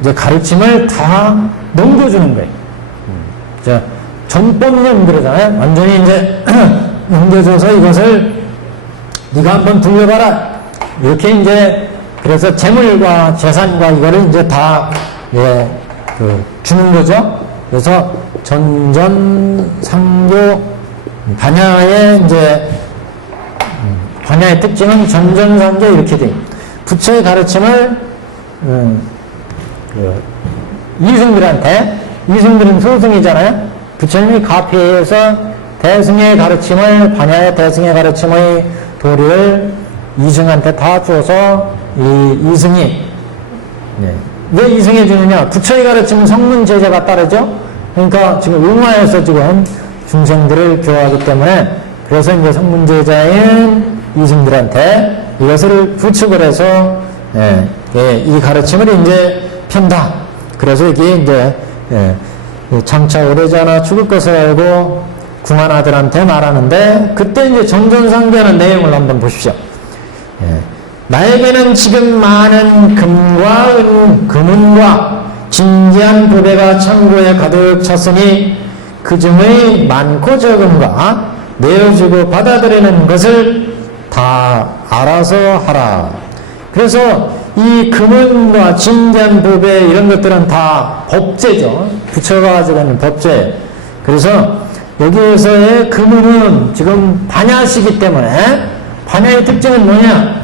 이제 가르침을 다 넘겨주는 거예요. 전법령 그러잖아요. 완전히 이제 넘겨줘서 이것을 네가 한번 돌려봐라. 이렇게 이제 그래서 재물과 재산과 이거를 이제 다 예, 주는 거죠. 그래서 전전상교 반야의 이제 반야의 특징은 전전상교 이렇게 돼. 부처의 가르침을 이승들한테, 이승들은 소승이잖아요. 부처님이 가피에서 대승의 가르침을, 반야의 대승의 가르침의 도리를 이승한테 다 주어서 이 이승이 왜 이승해 주느냐? 부처의 가르침은 성문 제자가 따르죠. 그러니까 지금 응화에서 지금 중생들을 교화하기 때문에 그래서 이제 성문 제자인 이승들한테 이것을 부축을 해서 이 가르침을 이제 편다. 그래서 이게 이제 장차 오래자나 죽을 것을 알고 궁한 아들한테 말하는데 그때 이제 전전상교하는 내용을 한번 보십시오. 나에게는 지금 많은 금은과 진지한 보배가 창고에 가득 찼으니 그 중의 많고 적음과 내어주고 받아들이는 것을 다 알아서 하라. 그래서 이 금은과 진지한 보배 이런 것들은 다 법제죠. 부처가 가지고 있는 법제. 그래서 여기에서의 금은은 지금 반야시기 때문에 반야의 특징은 뭐냐?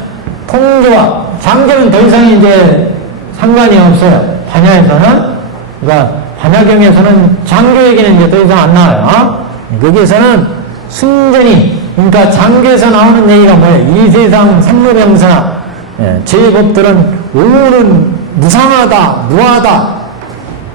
통교와 장교는 더 이상 이제 상관이 없어요. 반야에서는. 그러니까 반야경에서는 장교 얘기는 이제 더 이상 안 나와요. 여기에서는 순전히, 그러니까 장교에서 나오는 얘기가 뭐예요? 이 세상 삼무병사, 제 법들은 오는 무상하다, 무하다.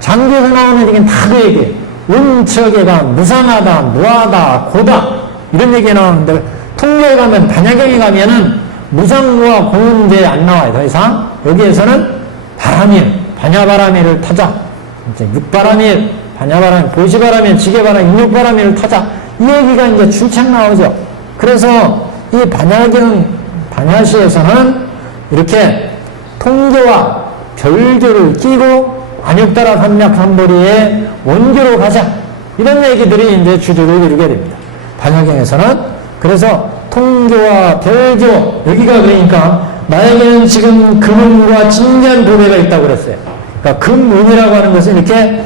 장교에서 나오는 얘기는 다 그 얘기예요. 음척에가 무상하다, 무하다, 고다. 이런 얘기가 나오는데, 통교에 가면, 반야경에 가면은 무상무와 공은제 안 나와요. 더 이상. 여기에서는 바람일, 반야바람일을 타자. 육바람일, 반야바람일, 보시바람일, 지게바람일, 인육바람일을 타자. 이 얘기가 이제 출첵 나오죠. 그래서 이 반야경, 반야시에서는 이렇게 통교와 별교를 끼고 안육따라 삼략삼보리의 원교로 가자. 이런 얘기들이 이제 주류를 이루게 됩니다. 반야경에서는. 그래서 통교와 별교, 여기가 그러니까 나에게는 지금 금은과 진지한 보배가 있다고 그랬어요. 그러니까 금은이라고 하는 것은 이렇게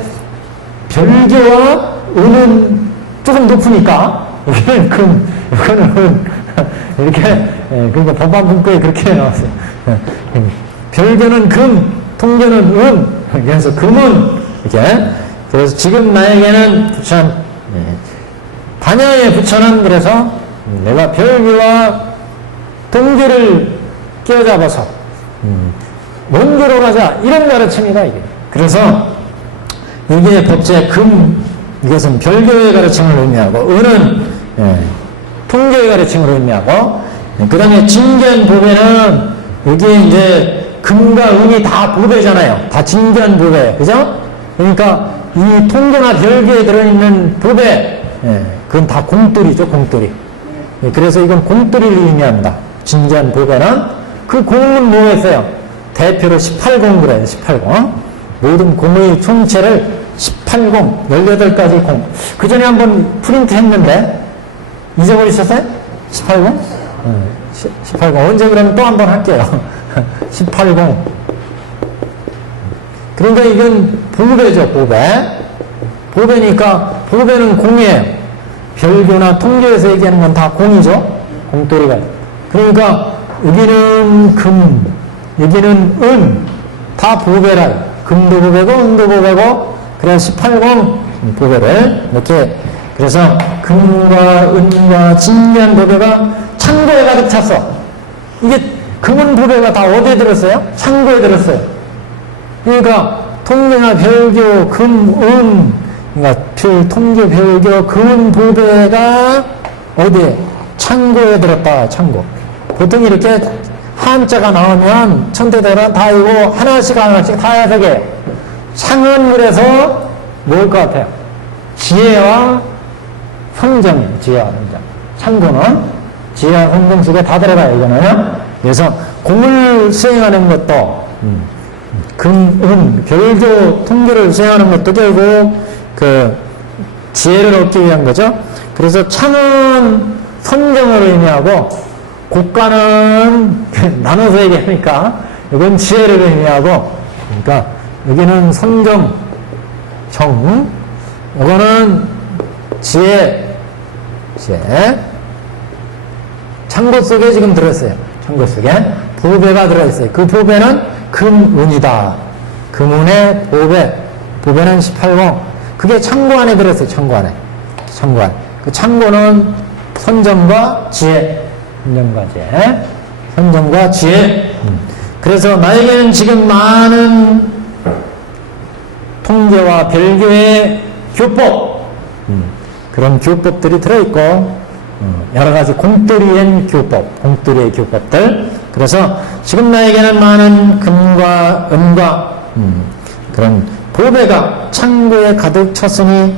별교와 은은 조금 높으니까 여기는 금, 이거는 은 이렇게 그러니까 법안 문구에 그렇게 나왔어요. 별교는 금, 통교는 은. 그래서 금은 이렇게. 그래서 지금 나에게는 부천 반야의 부처는 그래서 내가 별교와 통교를 끼어잡아서 원교로 가자 이런 가르침이다 이게. 그래서 이게 법제 금 이것은 별교의 가르침을 의미하고 은은 통교의 가르침을 의미하고 그 다음에 진견 보배는 여기에 이제 금과 은이 다 보배잖아요. 다 진견 보배, 그죠? 그러니까 이 통교나 별교에 들어있는 보배, 그건 다 공돌이죠, 공돌이. 그래서 이건 공돌이를 의미한다. 진지한 보배는 그 공은 뭐겠어요? 대표로 18공 그래요. 18공. 모든 공의 총체를 18공, 18가지 공. 그 전에 한번 프린트 했는데 잊어버리셨어요? 18공? 18공. 언제 그러면 또 한번 할게요. 18공. 그러니까 이건 보배죠, 보배. 보배니까 보배는 공이에요. 별교나 통교에서 얘기하는 건 다 공이죠. 공돌이가. 그러니까 여기는 금, 여기는 은, 다 보배라. 금도 보배고 은도 보배고 그래서 18공 보배를 이렇게. 그래서 금과 은과 진미한 보배가 창고에 가득 찼어. 이게 금은 보배가 다 어디에 들었어요? 창고에 들었어요. 그러니까 통교나 별교, 금, 은, 그러니까 통교, 별교, 금, 보배가 어디에? 창고에 들었다. 창고. 보통 이렇게 한자가 나오면 천태대란 다 이거 하나씩 하나씩 다 해석해요. 창은 그래서 뭘 것 같아요? 지혜와 성정이에요. 지혜와 성정. 창고는 지혜와 성정 속에 다 들어가요. 이거는. 그래서 공을 수행하는 것도 금, 은, 별교, 통교를 수행하는 것도 결국 지혜를 얻기 위한 거죠. 그래서 창은 선정을 의미하고 고가는 나눠서 얘기하니까 이건 지혜를 의미하고, 그러니까 여기는 선정, 정, 이거는 지혜. 창고 속에 지금 들어있어요. 창고 속에 보배가 들어있어요. 그 보배는 금은이다. 금은의 보배. 보배는 18공. 그게 창고 안에 들어있어요. 창고 안에. 창고 안. 그 창고는 선정과 지혜. 선정과 지혜. 선정과 지혜. 그래서 나에게는 지금 많은 통계와 별개의 교법, 그런 교법들이 들어있고, 여러 가지 공돌이의 교법, 공돌이의 교법들. 그래서 지금 나에게는 많은 금과 은과 그런 보배가 창고에 가득 찼으니,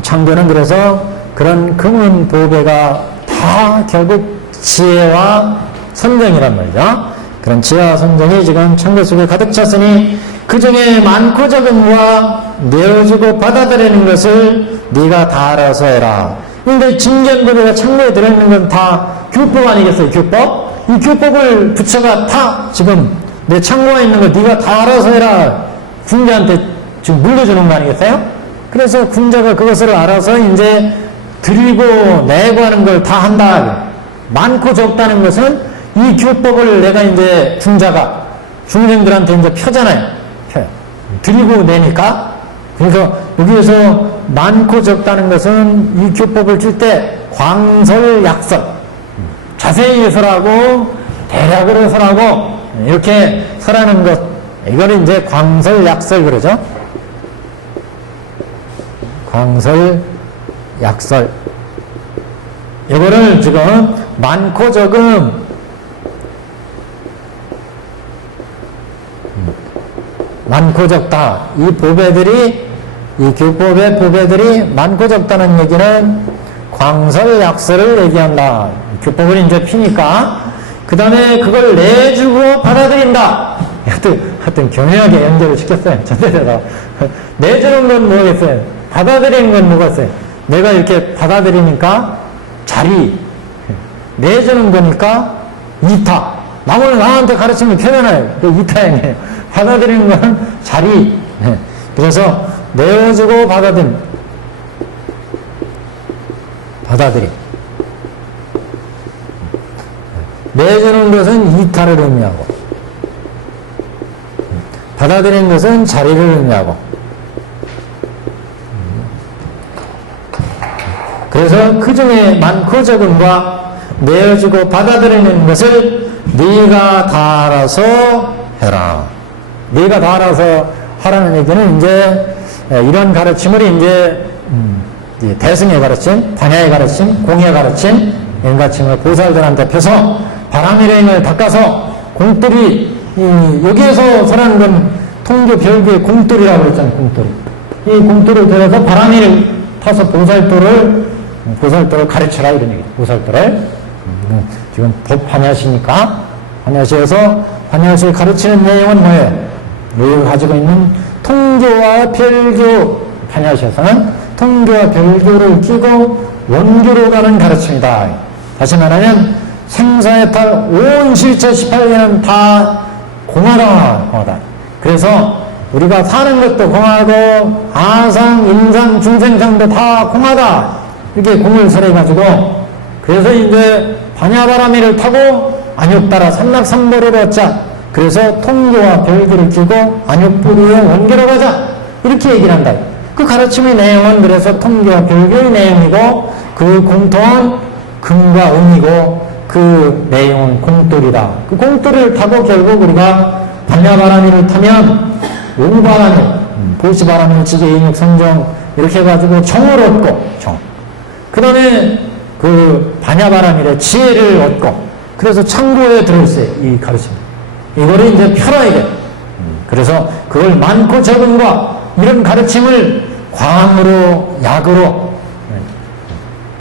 창고는 그래서 그런 금은 보배가 다 결국 지혜와 선정이란 말이죠. 그런 지혜와 선정이 지금 창고 속에 가득 찼으니 그 중에 많고 적음과 내어주고 받아들이는 것을 네가 다 알아서 해라. 근데 진견보배가 창고에 들어있는 건 다 교법 아니겠어요? 교법? 이 교법을 부처가 다 지금 내 창고에 있는 거 네가 다 알아서 해라. 군자한테 지금 물려주는 거 아니겠어요? 그래서 군자가 그것을 알아서 이제 드리고 내고 하는 걸 다 한다. 많고 적다는 것은 이 교법을 내가 이제 군자가 중생들한테 이제 펴잖아요. 펴요. 드리고 내니까. 그래서 여기에서 많고 적다는 것은 이 교법을 줄 때 광설약설. 자세히 설하고 대략으로 설하고 이렇게 설하는 것. 이거를 이제 광설약설 그러죠. 광설약설. 이거를 지금 많고 적음 많고 적다. 이 보배들이, 이 교법의 보배들이 많고 적다는 얘기는 광설약설을 얘기한다. 교법을 이제 피니까. 그 다음에 그걸 내주고 받아들인다. 하여튼 교묘하게 연결을 시켰어요. 전대대로. 내주는 건 뭐겠어요? 받아들이는 건 뭐겠어요? 내가 이렇게 받아들이니까 자리. 내주는 거니까 이타. 남을 나한테 가르치면 표현해요. 그 이타형이에요. 받아들이는 건 자리. 그래서 내어주고 받아들임. 내주는 것은 이타를 의미하고, 받아들이는 것은 자리를 의미하고. 그래서 그 중에 많고 적음과 내어주고 받아들이는 것을 네가 다 알아서 해라. 네가 다 알아서 하라는 얘기는 이제 이런 가르침을 이제 대승의 가르침, 반야의 가르침, 공의 가르침, 이런 가르침을 보살들한테 펴서 바람일행을 닦아서 공돌이, 여기에서 설하는 건 통교 별교의 공돌이라고 했잖아요. 공돌이. 이 공돌을 들여서 바람일을 타서 보살도를 가르쳐라 이런 얘기죠. 보살도를. 지금 법 반야시니까 반야시에서 반야시를 가르치는 내용은 뭐예요? 우리가 가지고 있는 통교와 별교, 반야시에서는 통교와 별교를 끼고 원교로 가는 가르침이다. 다시 말하면 생사해탈 온 실체 18개는 다 공하다. 그래서 우리가 사는 것도 공하고 아상, 인상, 중생상도 다 공하다. 이렇게 공을 설해가지고 그래서 이제 반야바라미를 타고 안욕따라 삼락삼보를 얻자. 그래서 통교와 별교를 끼고 안욕부류의 원교로 가자. 이렇게 얘기를 한다. 그 가르침의 내용은 그래서 통교와 별교의 내용이고 그 공통은 금과 은이고 그 내용은 공돌이다. 그 공돌이를 타고 결국 우리가 반야바라미를 타면 오바라미, 보시바라미, 지계, 인육, 선정 이렇게 해가지고 정을 얻고 정. 그 다음에 그 반야바라밀의 지혜를 얻고 그래서 창고에 들어있어요. 이 가르침. 이거를 이제 펴라 이게. 그래서 그걸 많고 적음과 이런 가르침을 광으로 약으로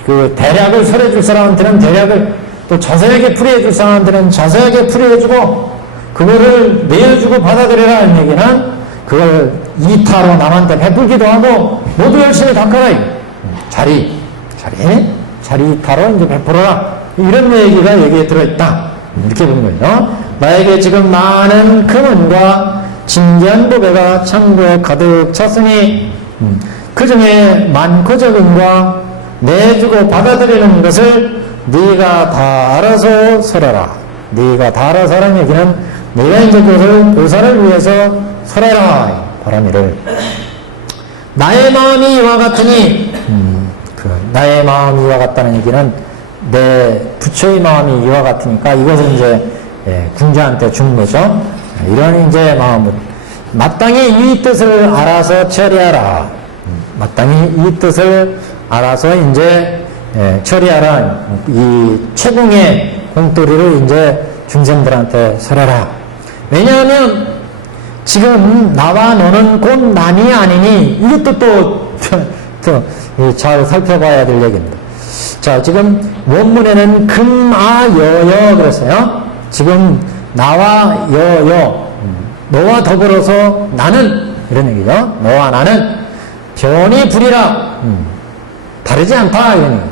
그 대략을 설해줄 사람한테는 대략을 또 자세하게 풀이해줄 사람한테는 자세하게 풀이해주고 그거를 내어주고 받아들여라는 얘기는 그걸 이타로 남한테 베풀기도 하고 모두 열심히 닦아라. 자리 타로 이제 베풀어라. 이런 얘기가 여기에 들어있다. 이렇게 보는 거예요. 나에게 지금 많은 금은과 진귀한 보배가 창고에 가득 찼으니 그 중에 많고 적은과 내주고 받아들이는 것을 네가 다 알아서 설하라. 네가 다 알아서 하라는 얘기는 네가 이제 그것을 보살을 위해서 설해라. 바라미를 나의 마음이 이와 같으니 나의 마음이 이와 같다는 얘기는 내 부처의 마음이 이와 같으니까 이것을 이제 궁자한테 준 거죠. 이런 이제 마음을 마땅히 이 뜻을 알아서 처리하라. 마땅히 이 뜻을 알아서 이제 처리하라. 이 최공의 공돌이를 이제 중생들한테 설해라. 왜냐하면 지금 나와 너는 곧 남이 아니니 이것도 또 잘 살펴봐야 될 얘기입니다. 자, 지금 원문에는 금아여여 그랬어요. 지금 나와 여여 너와 더불어서 나는 이런 얘기죠. 너와 나는 변이 불이라 다르지 않다 이런 얘기.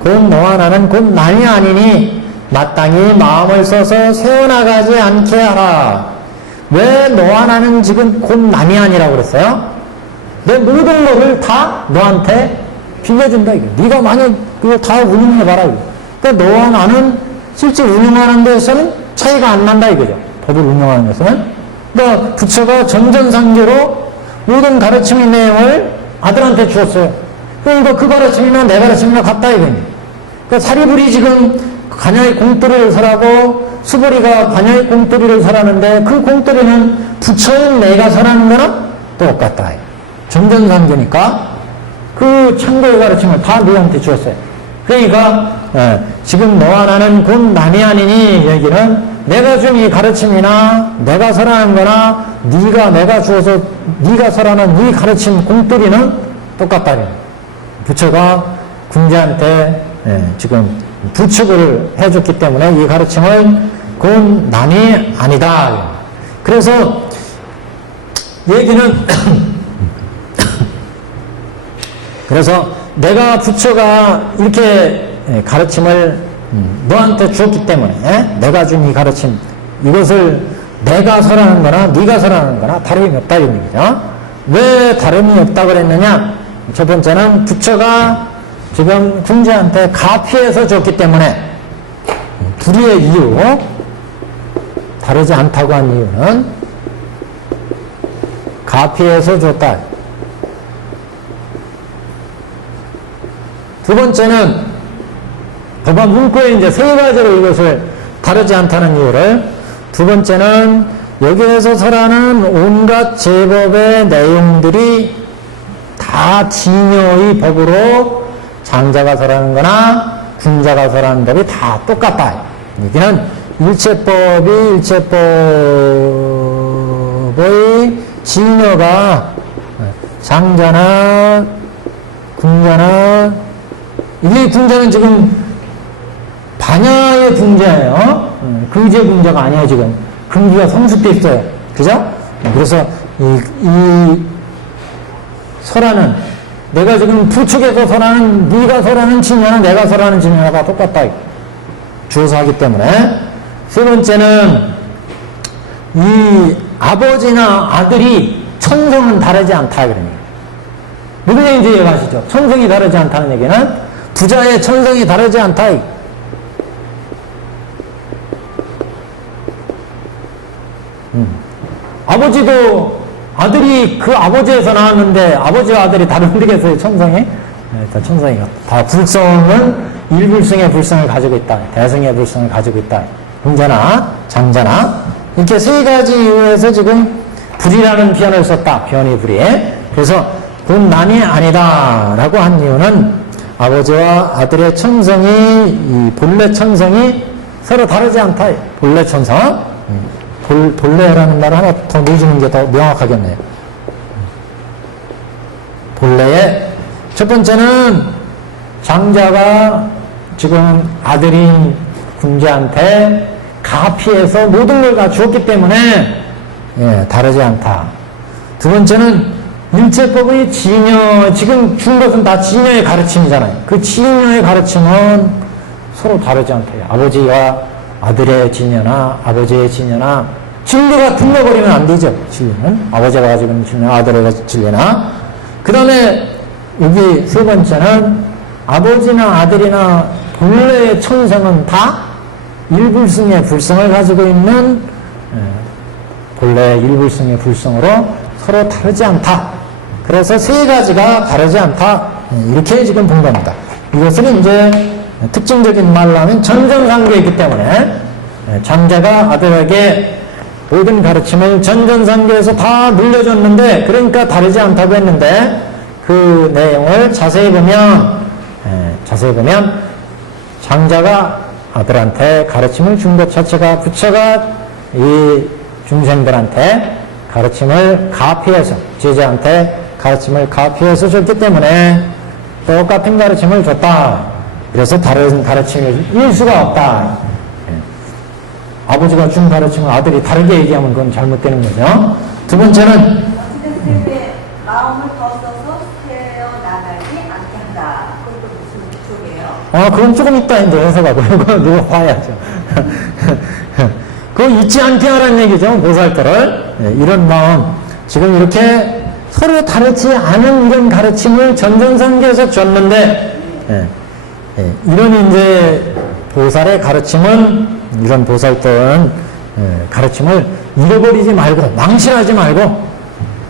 곧 너와 나는 곧 남이 아니니 마땅히 마음을 써서 세워나가지 않게 하라. 왜 너와 나는 지금 곧 남이 아니라고 그랬어요? 내 모든 것을 다 너한테 빌려준다 이거. 네가 만약 그거 다 운영해봐라 이거. 그러니까 너와 나는 실제 운영하는 데서는 차이가 안 난다 이거죠. 법을 운영하는 데서는. 그러니까 부처가 전전상계로 모든 가르침의 내용을 아들한테 주었어요. 그러니까 그 가르침이나 내 가르침이나 같다 이거니. 그러니까 사리불이 지금 관야의 공돌이를 설하고 수보리가 관야의 공돌이를 설하는데 그 공돌이는 부처인 내가 설하는 거나 똑같다. 전전상계니까 그 창고의 가르침을 다 너한테 주었어요. 그러니까 지금 너와 나는 곧 남이 아니니 얘기는 내가 준 이 가르침이나 내가 설하는 거나 내가 주어서 네가 설하는 이 가르침 공돌이는 똑같다. 부처가 궁자한테 지금 부축을 해줬기 때문에 이 가르침을 곧 남이 아니다. 그래서 얘기는 그래서 내가 부처가 이렇게 가르침을 너한테 주었기 때문에 내가 준 이 가르침 이것을 내가 설하는 거나 네가 설하는 거나 다름이 없다 이런 얘기죠. 왜 다름이 없다 그랬느냐? 첫 번째는 부처가 지금 궁자한테 가피해서 줬기 때문에 불의의 이유 다르지 않다고 한 이유는 가피해서 줬다. 두 번째는 법안 문구에 이제 세 가지로 이것을 다르지 않다는 이유를 두 번째는 여기에서 설하는 온갖 제법의 내용들이 다 진여의 법으로 장자가 설하는 거나 궁자가 설하는 법이 다 똑같다. 여기는 일체법이 일체법의 진여가 장자나 궁자나 이게 궁자는 지금 반야의 궁자예요. 금지의 궁자가 아니에요 지금. 금기가 성숙돼 있어요. 그죠? 그래서 이 설하는 내가 지금 부축해서 설하는 네가 설하는 진여나 내가 설하는 진여가 똑같다. 주어서 하기 때문에. 세 번째는 이 아버지나 아들이 천성은 다르지 않다 그러니. 무슨 얘기인지 이해가시죠? 천성이 다르지 않다는 얘기는 부자의 천성이 다르지 않다. 아버지도 아들이 그 아버지에서 나왔는데 아버지와 아들이 다른데겠어요 천성이? 일단 천성이 다 불성은 일불성의 불성을 가지고 있다. 대성의 불성을 가지고 있다. 궁자나 장자나 이렇게 세 가지 이유에서 지금 불이라는 표현을 썼다. 변이 불이. 그래서 곧 남이 아니다 라고 한 이유는 아버지와 아들의 천성이 이 본래 천성이 서로 다르지 않다. 본래 천성. 본래라는 말을 하나 더 넣어주는 게 더 명확하겠네요. 본래의 첫 번째는 장자가 지금 아들인 궁자한테 가피해서 모든 걸 다 주었기 때문에 다르지 않다. 두 번째는 일제법의 진여, 지금 준 것은 다 진여의 가르침이잖아요. 그 진여의 가르침은 서로 다르지 않대요. 아버지가 아들의 진여나 아버지의 진여나 진리가 틀려버리면 안 되죠. 진리는 아버지가 가지고 있는 진리나 아들의 진리나. 그 다음에 여기 세 번째는 아버지나 아들이나 본래의 천성은 다 일불성의 불성을 가지고 있는 본래 일불성의 불성으로 서로 다르지 않다. 그래서 세 가지가 다르지 않다. 이렇게 지금 본 겁니다. 이것은 이제 특징적인 말로 하면 전전상교이기 때문에 장자가 아들에게 모든 가르침을 전전상교에서 다 물려줬는데 그러니까 다르지 않다고 했는데 그 내용을 자세히 보면 장자가 아들한테 가르침을 준 것 자체가 부처가 이 중생들한테 가르침을 가피해서 제자한테 가르침을 가피해서 줬기 때문에 똑같은 가르침을 줬다. 그래서 다른 가르침을 일 수가 없다. 아버지가 준 가르침을 아들이 다르게 얘기하면 그건 잘못되는 거죠. 두 번째는 마음을 더 써서 태어나가지 않겠다. 그것도 무슨 쪽이에요? 그건 조금 있다 이제 해석하고 이거 누가 봐야죠. 그거 잊지 않게 하라는 얘기죠. 보살들을. 이런 마음. 지금 이렇게 서로 다르지 않은 이런 가르침을 전전상계에서 줬는데, 이런 이제 보살의 가르침은, 이런 보살들은 가르침을 잃어버리지 말고, 망신하지 말고,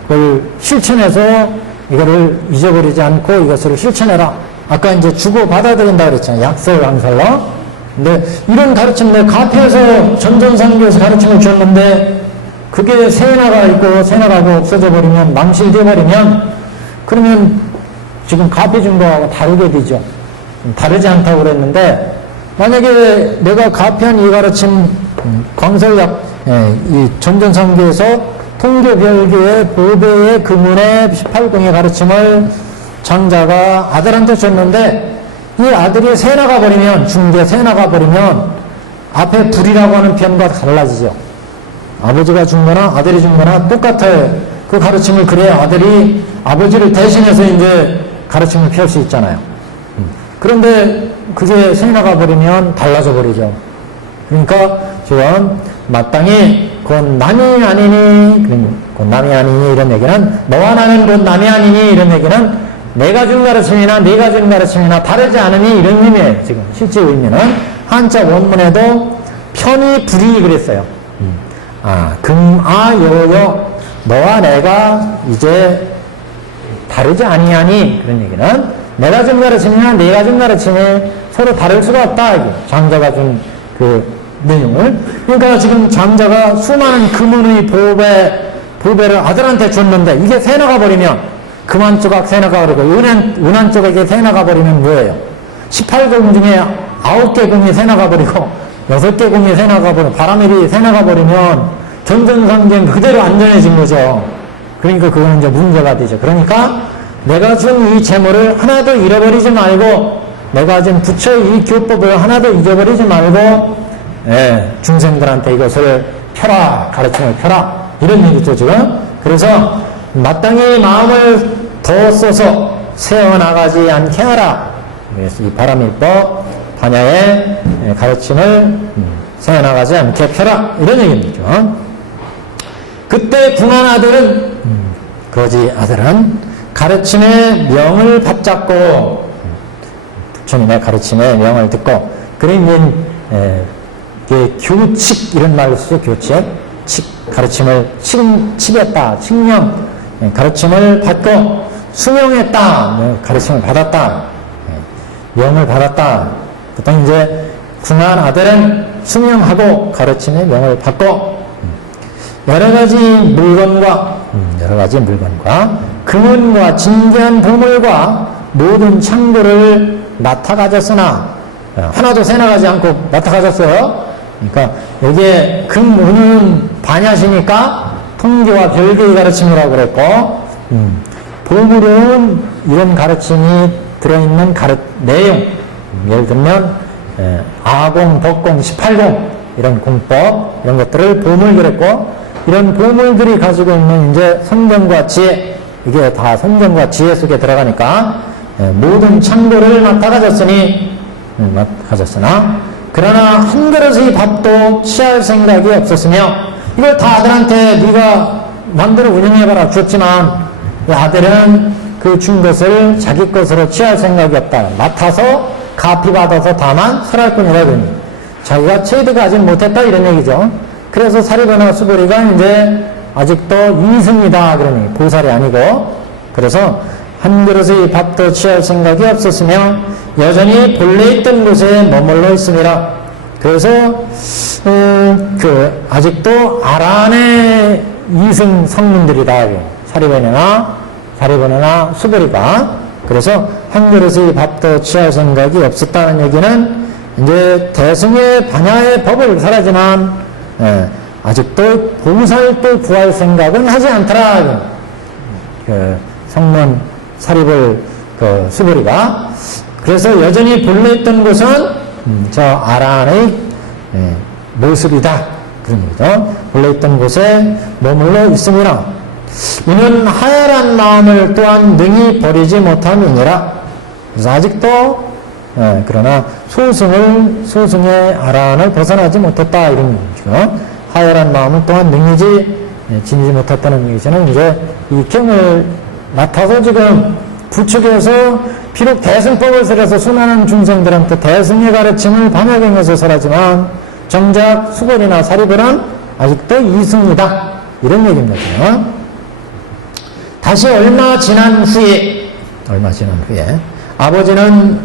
그걸 실천해서 이거를 잊어버리지 않고 이것을 실천해라. 아까 이제 주고 받아들인다 그랬잖아요. 약설강설로. 근데 이런 가르침 내 가피에서 전전상교에서 가르침을 줬는데 그게 새나가 있고 새나가고 없어져 버리면 망실돼 버리면 그러면 지금 가피 준 거하고 다르게 되죠. 다르지 않다고 그랬는데 만약에 내가 가피한 이 가르침 광설약 이 전전상교에서 통교별교의 보배의 금운의 18공의 가르침을 장자가 아들한테 줬는데 이 아들이 새 나가버리면 중계 새 나가버리면 앞에 불이라고 하는 편과 달라지죠. 아버지가 준 거나 아들이 준 거나 똑같아요. 그 가르침을 그래야 아들이 아버지를 대신해서 이제 가르침을 피할 수 있잖아요. 그런데 그게 새 나가버리면 달라져 버리죠. 그러니까 지금 마땅히 곧 남이 아니니 곧 남이 아니니 이런 얘기는 너와 나는 곧 남이 아니니 이런 얘기는 내가 준 가르침이나 네가 준 가르침이나 다르지 않으니 이런 의미예요. 지금 실제 의미는 한자 원문에도 편이 불이 그랬어요. 금아요요 너와 내가 이제 다르지 아니하니 그런 얘기는 내가 준 가르침이나 네가 준 가르침이 서로 다를 수가 없다. 장자가 준 그 내용을 그러니까 지금 장자가 수많은 금은의 보배를 아들한테 줬는데 이게 새 나가버리면 금한 조각 새 나가버리고 은한 조각이 새 나가버리면 뭐예요? 18공 중에 9개 공이 새 나가버리고 6개 공이 새 나가버리고 바라밀이 새 나가버리면 전전상경 그대로 안전해진 거죠. 그러니까 그거는 이제 문제가 되죠. 그러니까 내가 준 이 재물을 하나도 잃어버리지 말고 내가 준 부처의 이 교법을 하나도 잊어버리지 말고 중생들한테 이것을 펴라 가르침을 펴라 이런 얘기죠 지금. 그래서 마땅히 마음을 더 써서 세워나가지 않게 하라. 그래서 이 바라밀법 반야의 가르침을 세워나가지 않게 펴라 이런 얘기입니다. 그때 궁한 아들은 거지 아들은 가르침의 명을 받잡고 부처님의 가르침의 명을 듣고 그러면 교칙 이런 말로 쓰죠. 교칙 가르침을 칙했다 칙령 가르침을 받고 수명했다 가르침을 받았다 명을 받았다. 보통 이제 궁한 아들은 수명하고 가르침의 명을 받고 여러 가지 물건과 금은과 진귀한 보물과 모든 창고를 맡아 가졌으나 하나도 새나가지 않고 맡아 가졌어요. 그러니까 여기에 금은은 반야시니까 통교와 별개의 가르침이라고 그랬고 보물은 이런 가르침이 들어있는 내용 예를 들면 아공, 법공, 18공 이런 공법 이런 것들을 보물 그랬고 이런 보물들이 가지고 있는 이제 성경과 지혜 이게 다 성경과 지혜 속에 들어가니까 모든 창고를 맡아 가졌으니 가졌으나 그러나 한 그릇의 밥도 취할 생각이 없었으며 이걸 다 아들한테 네가 마음대로 운영해봐라 줬지만 이 아들은 그 준 것을 자기 것으로 취할 생각이 없다. 맡아서 갚이 받아서 다만 설할 뿐이라 그러니 자기가 체득하지 못했다 이런 얘기죠. 그래서 사리바나 수보리가 이제 아직도 이승이다 그러니 보살이 아니고 그래서 한 그릇의 밥도 취할 생각이 없었으며 여전히 본래 있던 곳에 머물러 있음이라. 그래서 아직도 아란의 이승 성민들이다. 사리바나나 수보리가. 그래서 한 그릇의 밥도 취할 생각이 없었다는 얘기는 이제 대승의 반야의 법을 설하지만 아직도 보살도 구할 생각은 하지 않더라. 성문 사립을 수보리가. 그래서 여전히 본래 있던 곳은 저 아란의 모습이다. 그런 거죠. 본래 있던 곳에 머물러 있음이라. 이는 하열한 마음을 또한 능히 버리지 못함이니라. 그래서 아직도 그러나 소승의 아란을 벗어나지 못했다 이런 얘기죠. 하열한 마음을 또한 능히지 지니지 못했다는 얘기잖아요. 이제 이 경을 맡아서 지금 부축해서 비록 대승법을 설해서 수많은 중생들한테 대승의 가르침을 반야경에서 설하지만 정작 수보리나 사리불은 아직도 이승이다 이런 얘기입니다. 다시 얼마 지난 후에 아버지는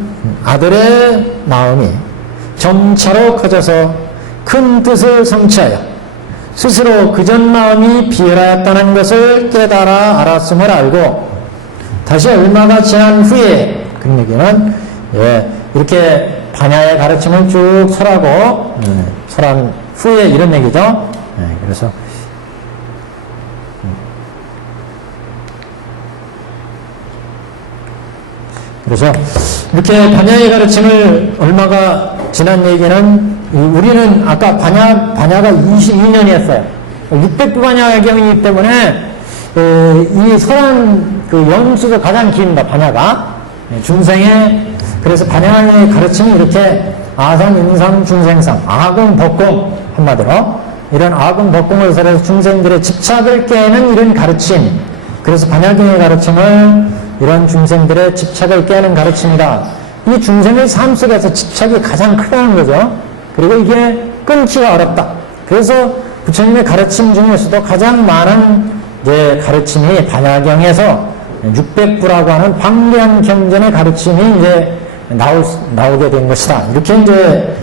아들의 마음이 점차로 커져서 큰 뜻을 성취하여 스스로 그전 마음이 비열하였다는 것을 깨달아 알았음을 알고 다시 얼마가 지난 후에 그런 얘기는 이렇게 반야의 가르침을 쭉 설한 후에 이런 얘기죠. 그래서 이렇게 반야의 가르침을 얼마가 지난 얘기는 우리는 아까 반야가 22년이었어요. 600부 반야경이기 때문에 이 설한 연수가 가장 깁니다. 반야가 중생의 그래서 반야의 가르침이 이렇게 아상, 인상, 중생상, 아공, 법공 한마디로 이런 아공, 법공을 설해서 중생들의 집착을 깨는 이런 가르침. 그래서 반야경의 가르침을 이런 중생들의 집착을 깨는 가르침이다. 이 중생의 삶 속에서 집착이 가장 크다는 거죠. 그리고 이게 끊기가 어렵다. 그래서 부처님의 가르침 중에서도 가장 많은 가르침이 반야경에서 600부라고 하는 방면경전의 가르침이 이제 나오게 된 것이다. 이렇게 이제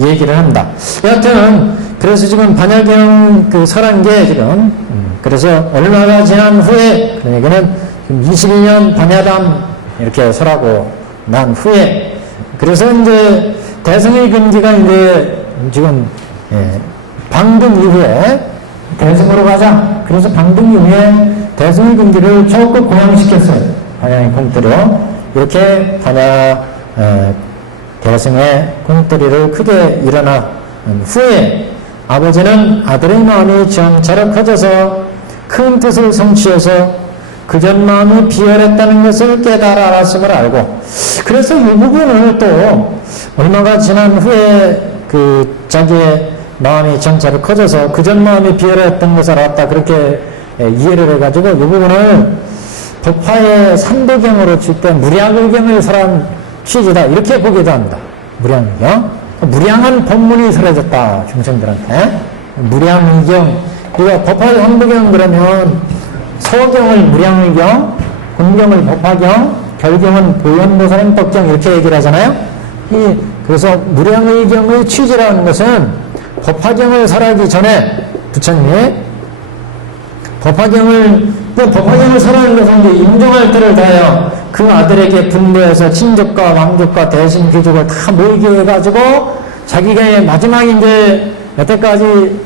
얘기를 합니다. 여하튼 그래서 지금 반야경 설한 게 지금 그래서 얼마가 지난 후에 그런 얘기는 22년 반야담 이렇게 설하고 난 후에 그래서 이제 대승의 근기가 이제 지금 방등 이후에 대승으로 가자. 그래서 방등 이후에 대승의 근기를 적극 공양시켰어요. 반야의 공들여 이렇게 반야 대승의 공들이를 크게 일어나 후에 아버지는 아들의 마음이 점차로 커져서 큰 뜻을 성취해서 그전 마음이 비열했다는 것을 깨달아 알았음을 알고 그래서 이 부분을 또 얼마가 지난 후에 자기의 마음이 점차로 커져서 그전 마음이 비열했던 것을 알았다 그렇게 이해를 해가지고 이 부분을 법화의 삼도경으로 칠 때 무량의경을 설한 취지다 이렇게 보기도 합니다. 무량의경 무량한 법문이 설해졌다 중생들한테 무량의경 우리가 법화의 삼도경 그러면 서경을 무량의경, 공경을 법화경, 결경은 보현보살행법경 이렇게 얘기를 하잖아요. 그래서 무량의경의 취지라는 것은 법화경을 설하기 전에 부처님이 법화경을 설하는 것은 이제 임종할 때를 다하여 그 아들에게 분부해서 친족과 왕족과 대신 귀족을 다 모이게 해가지고 자기가 마지막 이제 여태까지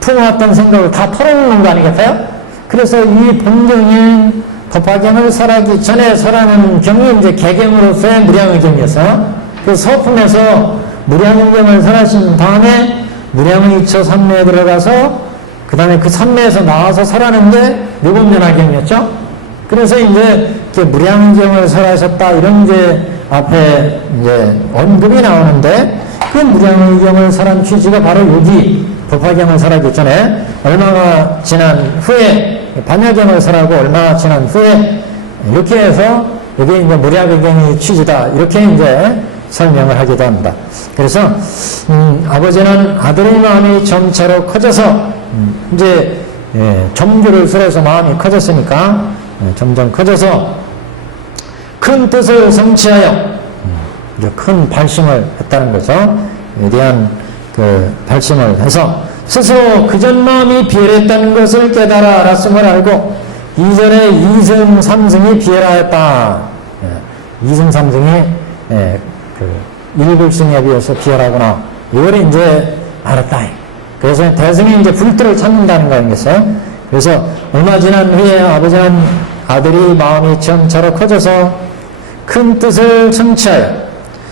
품어왔던 생각을 다 털어놓는 거 아니겠어요? 그래서 이 본경인 법화경을 설하기 전에 설하는 경이 이제 개경으로서의 무량의경이어서 그 서품에서 무량의경을 설하신 다음에 무량의처 삼매에 들어가서 그 다음에 그 산매에서 나와서 설하는 게 묘건연화경이었죠. 그래서 이제 무량경을 설하셨다 이런 이제 앞에 이제 언급이 나오는데 그 무량의경을 설한 취지가 바로 여기 법화경을 설하기 전에 얼마가 지난 후에 반야경을 설하고 얼마나 지난 후에 이렇게 해서 여기 이제 무량의경의 취지다 이렇게 이제 설명을 하기도 합니다. 그래서 아버지는 아들의 마음이 점차로 커져서 이제 점주를 설해서 마음이 커졌으니까 점점 커져서 큰 뜻을 성취하여 이제 큰 발심을 했다는 거죠. 위대한 그 발심을 해서 스스로 그전 마음이 비열했다는 것을 깨달아 알았음을 알고 이전에 이승 삼승이 비열하였다. 이승 삼승이 그 일불승에 비해서 비열하구나. 이걸 이제 알았다. 그래서 대승이 이제 불뜰을 찾는다는 거 아니겠어요? 그래서 얼마 지난 후에 아버지는 아들이 마음이 점차로 커져서 큰 뜻을 성취하여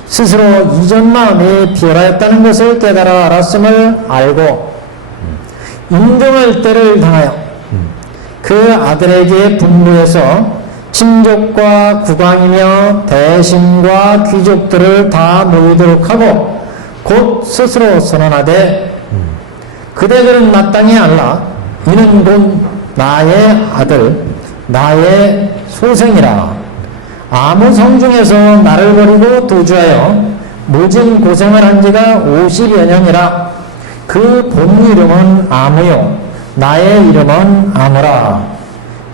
스스로 이전 마음이 비열하였다는 것을 깨달아 알았음을 알고 인정할 때를 당하여 그 아들에게 분부해서 친족과 국왕이며 대신과 귀족들을 다 모이도록 하고 곧 스스로 선언하되 그대들은 마땅히 알라. 이는 곧 나의 아들 나의 소생이라. 아무 성중에서 나를 버리고 도주하여 모진 고생을 한 지가 50여 년이라. 그 본 이름은 아무요 나의 이름은 아무라.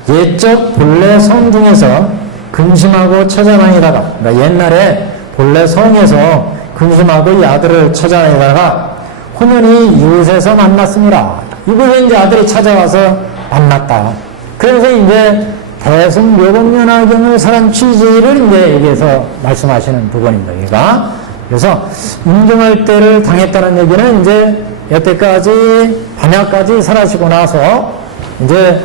옛적 본래 성 중에서 근심하고 찾아다니다가, 그러니까 옛날에 본래 성에서 근심하고 이 아들을 찾아다니다가 호면이 이웃에서 만났습니다. 이번에 이제 아들이 찾아와서 만났다. 그래서 이제 대승묘건연화경을 설한 취지를 이제 여기에서 말씀하시는 부분입니다. 그러니까 그래서 인정할 때를 당했다는 얘기는 이제 여태까지 반야까지 설하시고 나서 이제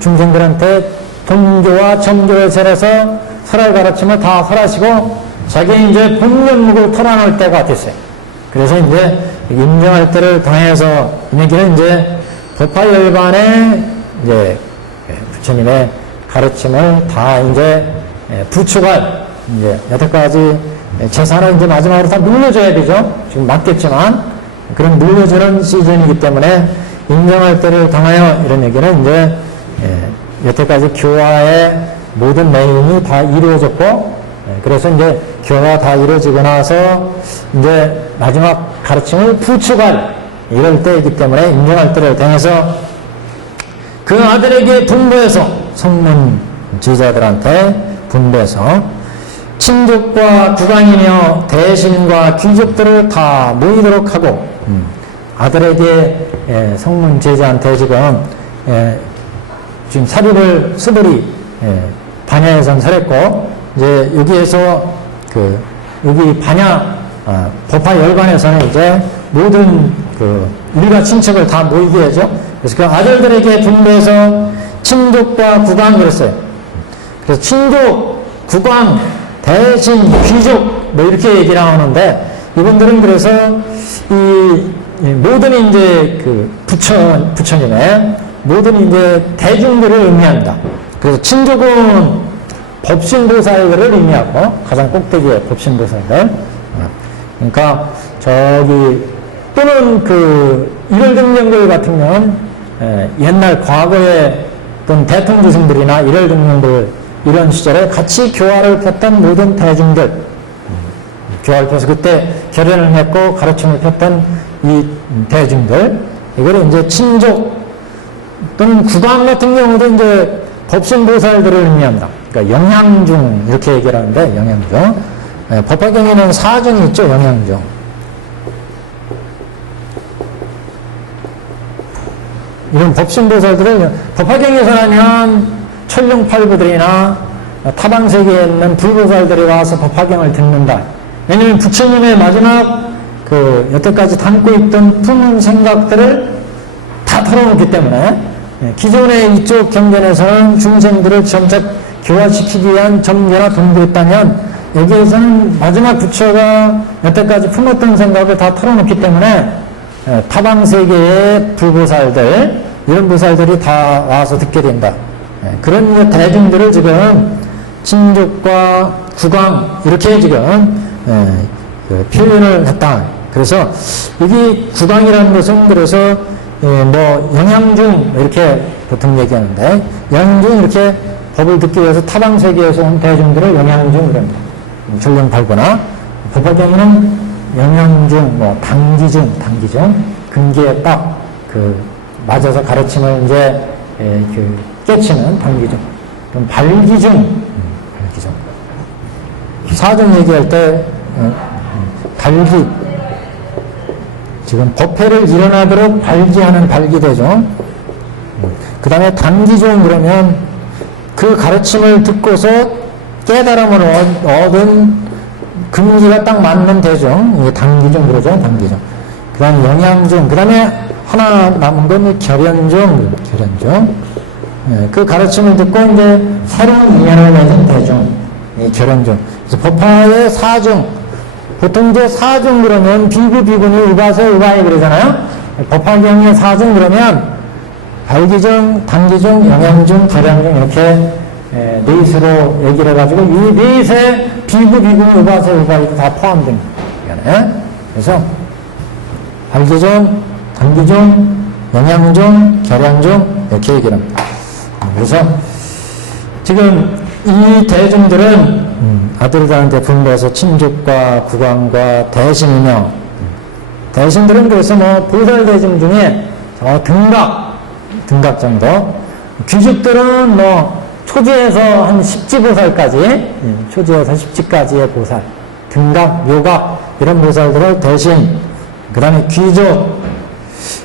중생들한테 동교와 점교를 설해서 설할 가르침을 다 설하시고 자기 이제 본면목을 털어놓을 때가 됐어요. 그래서 이제 인정할 때를 당해서 이 얘기는 이제 법화열반에 이제 부처님의 가르침을 다 이제 부축할 이제 여태까지 재산을 이제 마지막으로 다 물려줘야 되죠. 지금 맞겠지만 그런 물려주는 시즌이기 때문에 인정할 때를 당하여 이런 얘기는 이제 여태까지 교화의 모든 내용이 다 이루어졌고 그래서 이제 교화 다 이루어지고 나서 이제 마지막 가르침을 부축할 이럴 때이기 때문에 인정할 때를 당해서 그 아들에게 분부해서 성문 지자들한테 분부해서 친족과 국왕이며 대신과 귀족들을 다 모이도록 하고 아들에게 성문 제자한테 지금 사립을 수불이 반야에선 설했고 이제 여기에서 여기 반야 법화열반에서는 이제 모든 일가 친척을 다 모이게 하죠. 그래서 그 아들들에게 분배해서 친족과 국왕 그랬어요. 그래서 친족, 국왕, 대신, 귀족 뭐 이렇게 얘기를 하는데 이분들은 그래서 이 모든 이제 부처님의 모든 이제 대중들을 의미한다. 그래서 친족은 법신보살들을 의미하고 가장 꼭대기의 법신보살들. 그러니까 저기 또는 일월등명들 같은 경우는 옛날 과거에 어떤 대통주승들이나 일월등명들 이런 시절에 같이 교화를 폈던 모든 대중들 교화를 펴서 그때 결연을 맺고 가르침을 폈던 이 대중들 이걸 이제 친족 또는 국왕 같은 경우도 이제 법신보살들을 의미한다. 그러니까 영양중 이렇게 얘기를 하는데 영양중 법화경에는 사중이 있죠. 영양중 이런 법신보살들을 법화경에서는 천룡팔부들이나 타방세계에 있는 불보살들이 와서 법화경을 듣는다. 왜냐하면 부처님의 마지막 여태까지 담고 있던 품은 생각들을 다 털어놓기 때문에 기존의 이쪽 경전에서는 중생들을 점차 교화시키기 위한 점교나 동교였다면 여기에서는 마지막 부처가 여태까지 품었던 생각을 다 털어놓기 때문에 타방세계의 불보살들, 이런 보살들이 다 와서 듣게 된다. 그런 대중들을 지금 친족과 구광 이렇게 지금 표현을 했다. 그래서 여기 구광이라는 것은 그래서 뭐 영양중 이렇게 보통 얘기하는데, 영양중 이렇게 법을 듣기 위해서 타방세계에서 온 대중들을 영양중 이랍니다. 전령팔거나 법화경에는 영양중, 뭐 당기중, 근기에 딱 맞아서 가르침을 이제 깨치는 당기중, 그럼 발기중. 사정 얘기할 때 발기, 지금 법회를 일어나도록 발기하는 발기대중. 그 다음에 단기중, 그러면 그 가르침을 듣고서 깨달음을 얻은 근기가 딱 맞는 대중, 이게 단기중 그러죠, 단기중. 그 다음에 영양중, 그 다음에 하나 남은 건 결연중. 그 가르침을 듣고 이제 새로운 인연을 맺은 대중, 이 결연중. 그래서 법화의 사중, 보통 이제 사중 그러면 비구, 비구니, 우바세, 우바이 그러잖아요. 법화경의 사중 그러면 발기중, 단기중, 영양중, 결연중 이렇게 넷으로 얘기를 해가지고 이 넷에 비구, 비구니, 우바세, 우바이 다 포함된 거예요. 그래서 발기중, 단기중, 영양중, 결양중 이렇게 얘기를 합니다. 그래서 지금 이 대중들은 아들들한테 분배해서 친족과 구광과 대신이며, 대신들은 그래서 뭐 보살 대중 중에 등각 정도, 귀족들은 뭐 초지에서 한 10지 보살까지, 초지에서 10지까지의 보살, 등각, 묘각 이런 보살들을 대신, 그 다음에 귀족.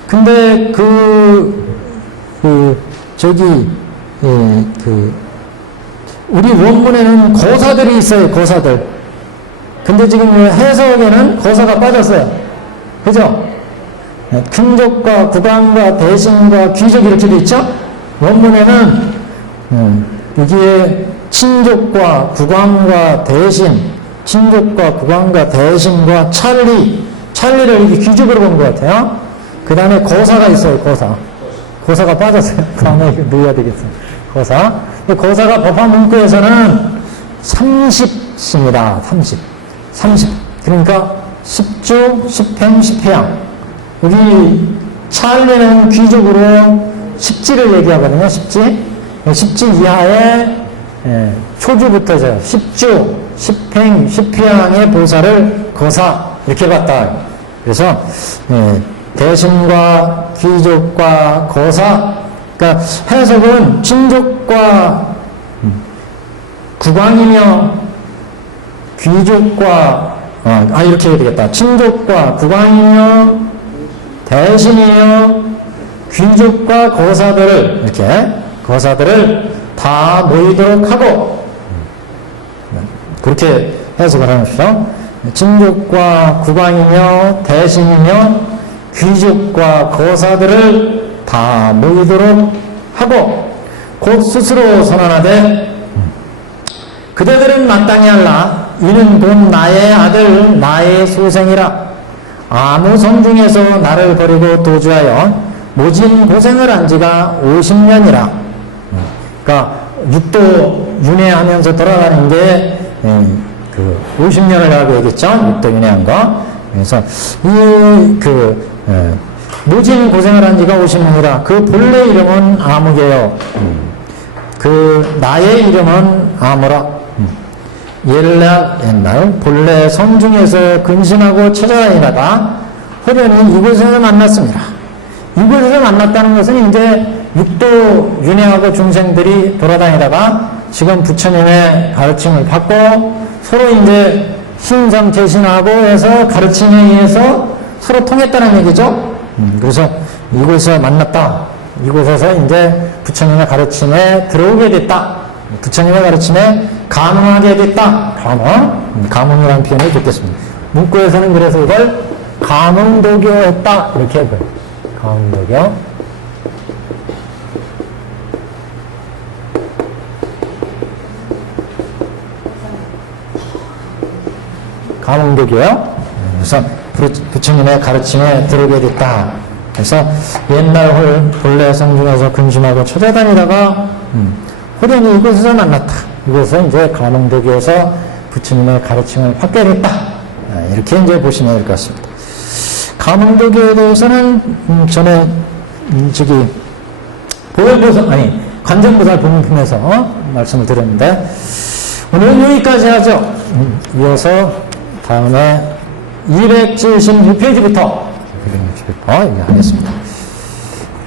근데 우리 원문에는 거사들이 있어요, 거사들. 근데 지금 해석에는 거사가 빠졌어요. 그죠? 큰족과 구광과 대신과 귀족 이렇게 돼 있죠? 원문에는 여기에 친족과 구광과 대신, 친족과 구광과 대신과 찰리를 이렇게 귀족으로 본 것 같아요. 그 다음에 거사가 있어요, 거사가 빠졌어요. 그 다음에 넣어야 되겠어요. 거사가 법화 문구에서는 30입니다. 30. 그러니까 10주, 10행, 10회양. 여기 찰리는 귀족으로 10지를 얘기하거든요. 10지 이하의 초주부터죠. 10주, 10행, 10회양의 보살을 거사 이렇게 봤다. 그래서 대신과 귀족과 거사, 그러니까 해석은 친족과 구광이며 귀족과 이렇게 해야 되겠다. 친족과 구광이며 대신이며 귀족과 거사들을 다 모이도록 하고, 그렇게 해석을 하십시오. 친족과 구광이며 대신이며 귀족과 거사들을 다 모이도록 하고, 곧 스스로 선언하되 그대들은 마땅히 할라. 이는 곧 나의 아들 나의 소생이라. 아무 성중에서 나를 버리고 도주하여 모진 고생을 한 지가 50년이라. 그러니까 육도 윤회하면서 돌아가는 게 50년을 하고 얘기했죠. 육도 윤회한 거. 그래서 모진 고생을 한 지가 50년이라. 그 본래 이름은 아무개요. 그 나의 이름은 아무라. 옛날 본래 성중에서 근신하고 찾아다니다가 호련히 이곳에서 만났습니다. 이곳에서 만났다는 것은 이제 육도 윤회하고 중생들이 돌아다니다가 지금 부처님의 가르침을 받고 서로 이제 신성체신하고 해서 가르침에 의해서 서로 통했다는 얘기죠. 그래서 이곳에서 만났다. 이곳에서 이제 부처님의 가르침에 들어오게 됐다. 부처님의 가르침에 감흥하게 됐다. 감흥이라는 표현을 듣겠습니다. 문구에서는 그래서 이걸 감흥도교했다 이렇게 해요. 감흥도교. 감흥도교요. 그래서 부처님의 가르침에 들어오게 됐다. 그래서 옛날 본래 성중에서 근심하고 찾아다니다가 호련히 이곳에서 만났다. 이곳에서 이제 감흥도교에서 부처님의 가르침을 받게 됐다. 이렇게 이제 보시면 될 것 같습니다. 감흥도교에 대해서는 전에 관정보살 본문품에서 말씀을 드렸는데 오늘은 여기까지 하죠. 이어서 다음에 276페이지부터 얘기하겠습니다.